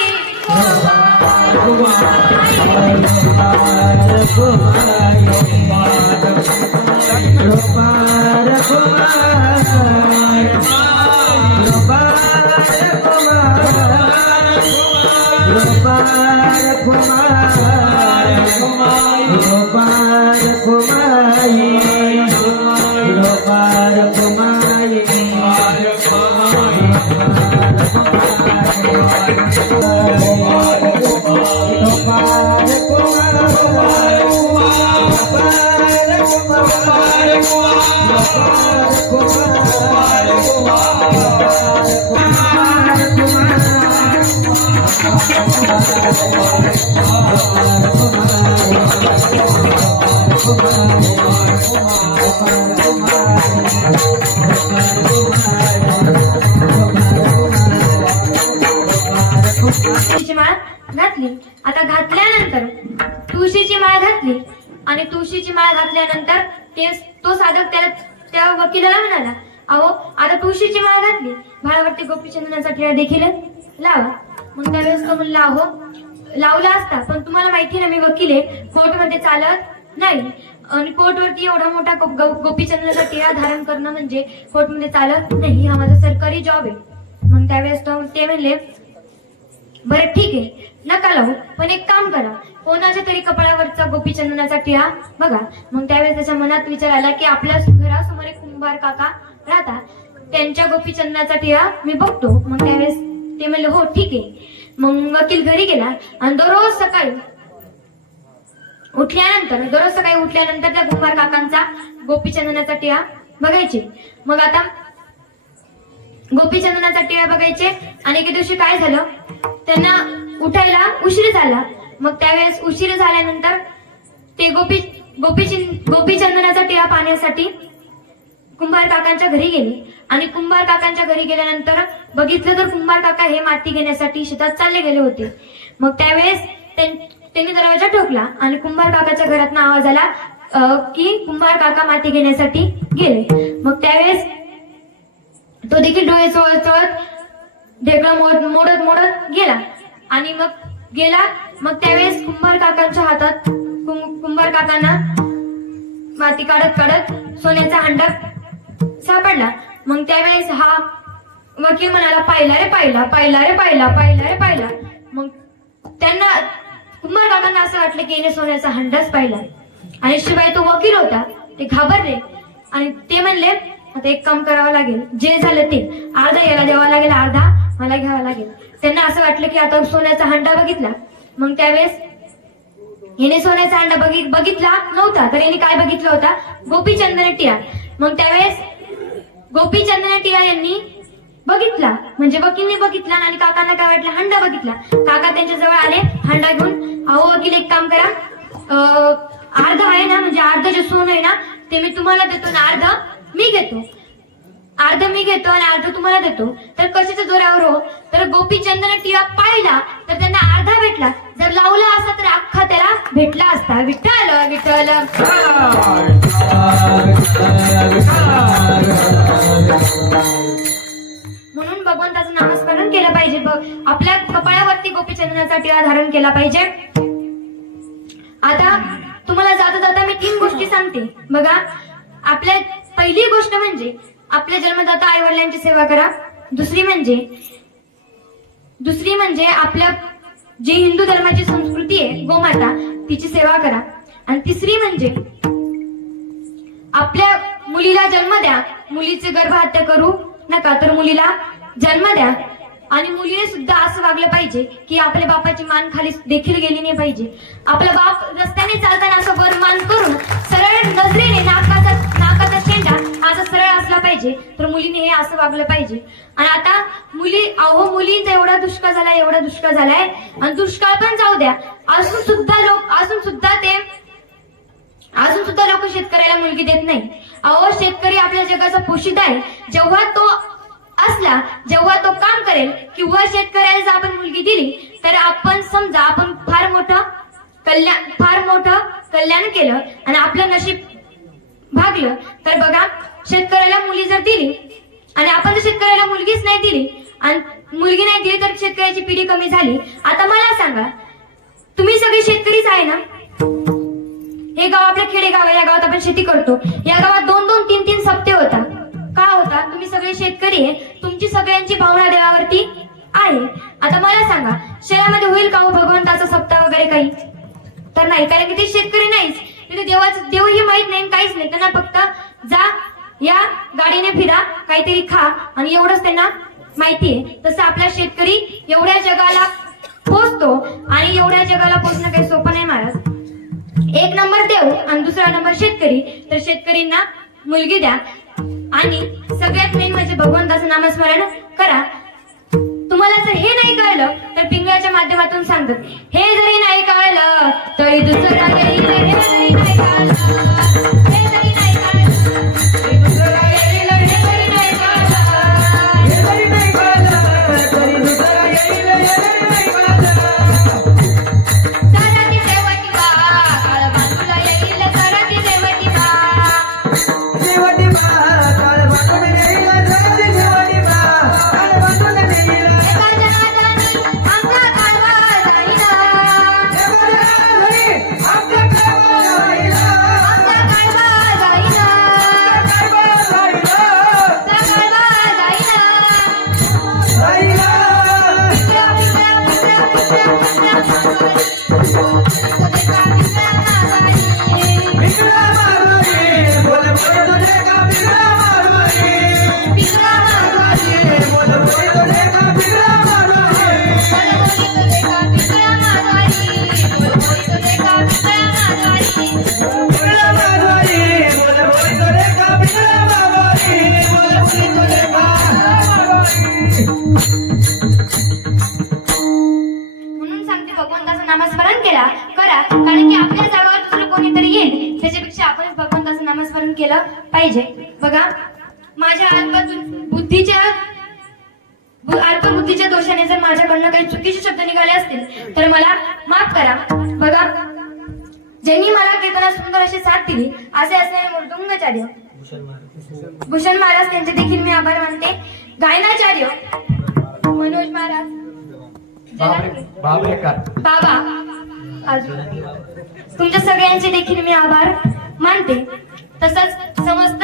तुळशीची माळ घातली. आता घातल्यानंतर तुळशीची माळ घातली आणि तुळशीची माळ घातल्यानंतर तो साधक त्या वकिलाला म्हणाला, अहो आता तुळशीची माळ घातली, भाळावरती गोपीचंदनाचा टिळा देखील लावा. मग त्यावेळेस तो म्हणला, अहो लावला असता, पण तुम्हाला माहिती ना मी वकील आहे, कोर्टमध्ये चालत नाही आणि कोर्टवरती एवढा मोठा गोपीचंदनाचा टिळा धारण करणं म्हणजे कोर्टमध्ये चालत नाही, हा माझा सरकारी जॉब आहे. मग त्यावेळेस ते म्हणले, बरं ठीक आहे नका लावू, पण एक काम करा, कोणाच्या तरी कपाळावरचा गोपीचंदनाचा टिळा बघा. मग त्यावेळेस त्याच्या मनात विचार आला की आपल्या घरासमोर एक कुंभार काका राहतात, त्यांच्या गोपीचंदनाचा टिळा मी बघतो. मग त्यावेळेस ते म्हणले, हो ठीक आहे. मग वकील घरी गेला आणि दररोज सकाळी उठल्यानंतर त्या कुंभार काकांचा गोपीचंदनाचा टिळा बघायचे. मग आता गोपीचंदनाचा टिळा बघायचे आणि एके दिवशी काय झालं, त्यांना उठायला उशीर झाला. मग त्यावेळेस उशीर झाल्यानंतर ते गोपीचंदनाचा टिळा पाहण्यासाठी कुंभार काकांच्या घरी गेले आणि कुंभार काकांच्या घरी गेल्यानंतर बघितलं तर कुंभार काका हे माती घेण्यासाठी शेतात चालले गेले होते. मग त्यावेळेस त्यांनी दरवाजा ठोकला आणि कुंभार काकाच्या घरातून आवाज आला की कुंभार काका माती घेण्यासाठी गेले. मग त्यावेळेस तो देखील डोळे चोळत ढेकळं मोडत गेला आणि मग त्यावेळेस कुंभार काकांच्या हातात कुंभार काकांना माती काढत सोन्याचा हंडा सापडला. मग त्यावेळेस हा वकील म्हणाला, पाहिला. मग त्यांना कुंभार काकांना असं वाटलं की याने सोन्याचा हंडाच पाहिला आणि शिवाय तो वकील होता, ते घाबरले आणि ते म्हणले, आता एक काम करावं लागेल, जे झालं ते अर्धा याला द्यावा लागेल, अर्धा मला घ्यावा लागेल. त्यांना असं वाटलं की आता सोन्याचा हंडा बघितला. मग त्यावेळेस याने सोन्याचा हंडा बघितला नव्हता, तर याने काय बघितला होता, गोपीचंदन टिळा. मग त्यावेळेस गोपीचंदन टिळा यांनी बघितला, म्हणजे वकीलने बघितला आणि काकांना काय वाटलं, हंडा बघितला. काका त्यांच्या जवळ आले हंडा घेऊन, अहो वकील एक काम करा, अर्धा आहे ना, म्हणजे अर्ध जे सोनं आहे ना ते मी तुम्हाला देतो ना अर्ध मी घेतो आणि अर्ध तुम्हाला देतो. तर कशाच्या जोरावर हो, तर गोपीचंदन टिळा पाहिला तर त्यांना अर्धा भेटला, जर लावला असता तर अख्खा त्याला भेटला असता. विठ्ठल विठ्ठल. म्हणून भगवंताचं नामस्मरण केलं पाहिजे, आपल्या कपाळावरती गोपीचंदनाचा टिळा धारण केला पाहिजे. आता तुम्हाला जाता जाता मी 3 गोष्टी सांगते बघा. आपल्या पहिली गोष्ट म्हणजे आपल्या जन्मदाता आई वडिलांची सेवा करा. दुसरी म्हणजे आपल्या जी हिंदू धर्माची संस्कृती आहे गोमाता तिची सेवा करा. आणि तिसरी म्हणजे आपल्या मुलीला जन्म द्या, मुलीचे गर्भहत्या करू नका, तर मुलीला जन्म द्या. आणि मुलीने सुद्धा असं वागलं पाहिजे की आपल्या बापाची मान खाली देखील गेली नाही पाहिजे. आपला बाप रस्त्याने चालताना असं वर मान करून सरळ नजरेने नाकाचा शेंडा असा सरळ असला पाहिजे, तर मुलीने हे असं वागलं पाहिजे. आणि आता मुलींचा एवढा दुष्काळ झालाय आणि दुष्काळ पण जाऊ द्या, अजून सुद्धा लोक शेतकऱ्याला मुलगी देत नाही. शेतकरी आपल्या जगाचा पोशिंदा आहे. जेव्हा तो काम करेल किंवा शेतकऱ्याला जर आपण मुलगी दिली तर आपण समजा आपण फार मोठं फार मोठं कल्याण केलं आणि आपलं नशीब भागलं, तर बघा शेतकऱ्याला मुली जर दिली आणि आपण जर शेतकऱ्याला मुलगीच नाही दिली आणि मुलगी नाही दिली तर शेतकऱ्याची पिढी कमी झाली. आता मला सांगा, तुम्ही सगळे शेतकरीच आहे ना? हे गाव आपलं खेडेगाव आहे, या गावात आपण शेती करतो. या गावात 2-2, 3-3 सप्ते होता. का होता? तुम्ही सगळे शेतकरी आहे, तुमची सगळ्यांची भावना देवावरती आहे. आता मला सांगा, शहरामध्ये होईल का हो भगवंताचा सप्ताह वगैरे काही? तर नाही, कारण की ते शेतकरी नाहीच. तिथे देवाचं देवही माहित नाही, काहीच नाही. त्यांना फक्त जा, या गाडीने फिरा, काहीतरी खा आणि एवढंच त्यांना माहितीये. तसं आपला शेतकरी एवढ्या जगाला पोचतो आणि एवढ्या जगाला पोचणं काही सोपं नाही महाराज. 1 नंबर देव आणि 2रा नंबर शेतकरी. तर शेतकरींना मुलगी द्या आणि सगळ्यात मेन म्हणजे भगवंताचं नामस्मरण करा. तुम्हाला जर हे नाही कळलं तर पिंगळाच्या माध्यमातून सांगतात, हे जरी नाही कळलं तरी दुसरा येईल, हे जरी नाही कळलं, हे जरी नाही कळलं तरी दुसरा येईल, हे जरी नाही कळलं, हे जरी नाही कळलं तरी दुसरा येईल, हे जरी नाही कळलं. सराती सेवटी बा, काळ बांधूला येईल, सराती सेवटी बा, सेवटी बा, काळ बांधून येईल, सराती सेवटी बा, काळ बांधून येईल. एका जनार्दनी आमचा काळवा जाईना, एका जनार्दनी आमचा काळवा जाईना, आमचा काळवा जाईना, काळवा जाईना, आमचा काळवा जाईना. जाईना. बिगडा मारवाडी, बोल बोल तुझे का बिगडा मारवाडी, बोल बोल तुझे का बिगडा मारवाडी, बिगडा मारवाडी, बोल बोल तुझे का बिगडा मारवाडी, बोल बोल तुझे का मारवाडी. म्हणून सांगते, भगवंताचं नामस्मरण करा, कारण की आपल्या जागावर दुसरं कोणीतरी येईल, त्याच्यापेक्षा आपण भगवंताचं नामस्मरण केलं पाहिजे. बघा, माझ्या अल्पबुद्धीच्या दोषाने जर माझ्याकडनं काही चुकीचे शब्द निघाले असतील तर मला माफ करा. बघा, ज्यांनी मला कीर्तनात सुंदर अशी साथ दिली असे असणारे मृदुंगाचार्य भूषण महाराज, त्यांचे देखील मी आभार मानते. गायनाचार्य मनोज महाराज, बाबा, अजून तुमच्या सगळ्यांचे देखील मी आभार मानते. तसंच समस्त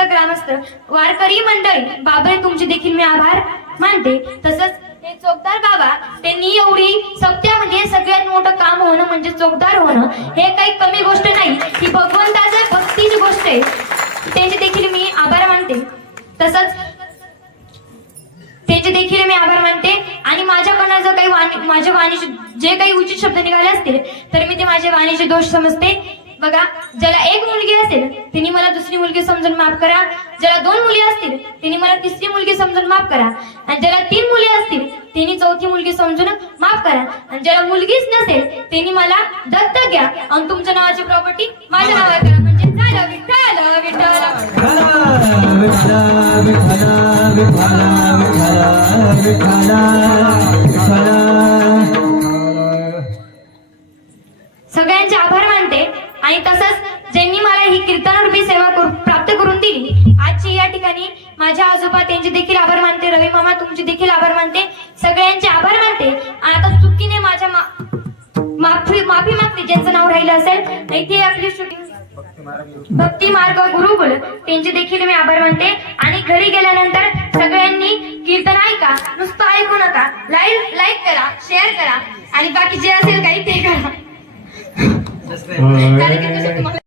ग्रामस्थ वारकरी मंडळी, बाबा तुमचे देखील मी आभार मानते. तसंच हे चोपदार बाबा, त्यांनी एवढी सप्त्यामध्ये सगळ्यात मोठं काम होणं म्हणजे चोपदार होणं, हे काही कमी गोष्ट नाही, ही भगवंताच्या भक्तीची गोष्ट आहे. त्यांचे देखील मी आभार मानते. तसंच त्यांचे देखील मी आभार मानते. आणि माझ्याकडनं जर काही माझ्या वाणीचे जे काही उचित शब्द निघाले असतील तर मी ते माझे वाणीचे दोष समजते. बघा, ज्याला 1 मुलगी असेल तिने मला 2री मुलगी समजून माफ करा, ज्याला 2 मुली असतील तिने मला 3री मुलगी समजून माफ करा, आणि ज्याला 3 मुली असतील तिने 4थी मुलगी समजून माफ करा, आणि ज्याला मुलगीच नसेल तिने मला दत्तक घ्या आणि तुमच्या नावाची प्रॉपर्टी माझ्या नावावर करा. म्हणजे झालं, विठ्ठल सगळ्यांचे आभार मानते. आणि तसंच ज्यांनी मला ही कीर्तनरूपी सेवा प्राप्त करून दिली आजची या ठिकाणी, माझ्या आजोबा त्यांचे देखील आभार मानते. रवी मामा तुमचे देखील आभार मानते. सगळ्यांचे आभार मानते. आणि आता चुकीने माझ्या माफी मागते ज्यांचं नाव राहिलं असेल. इथे आपली शूटिंग भक्ती मार्ग गुरुकुल, त्यांचे देखील मी आभार मानते. आणि घरी गेल्यानंतर सगळ्यांनी कीर्तन ऐका, नुसतं ऐकू नका, लाईक करा, शेअर करा आणि बाकी जे असेल काही ते करा. कारण की तुम्हाला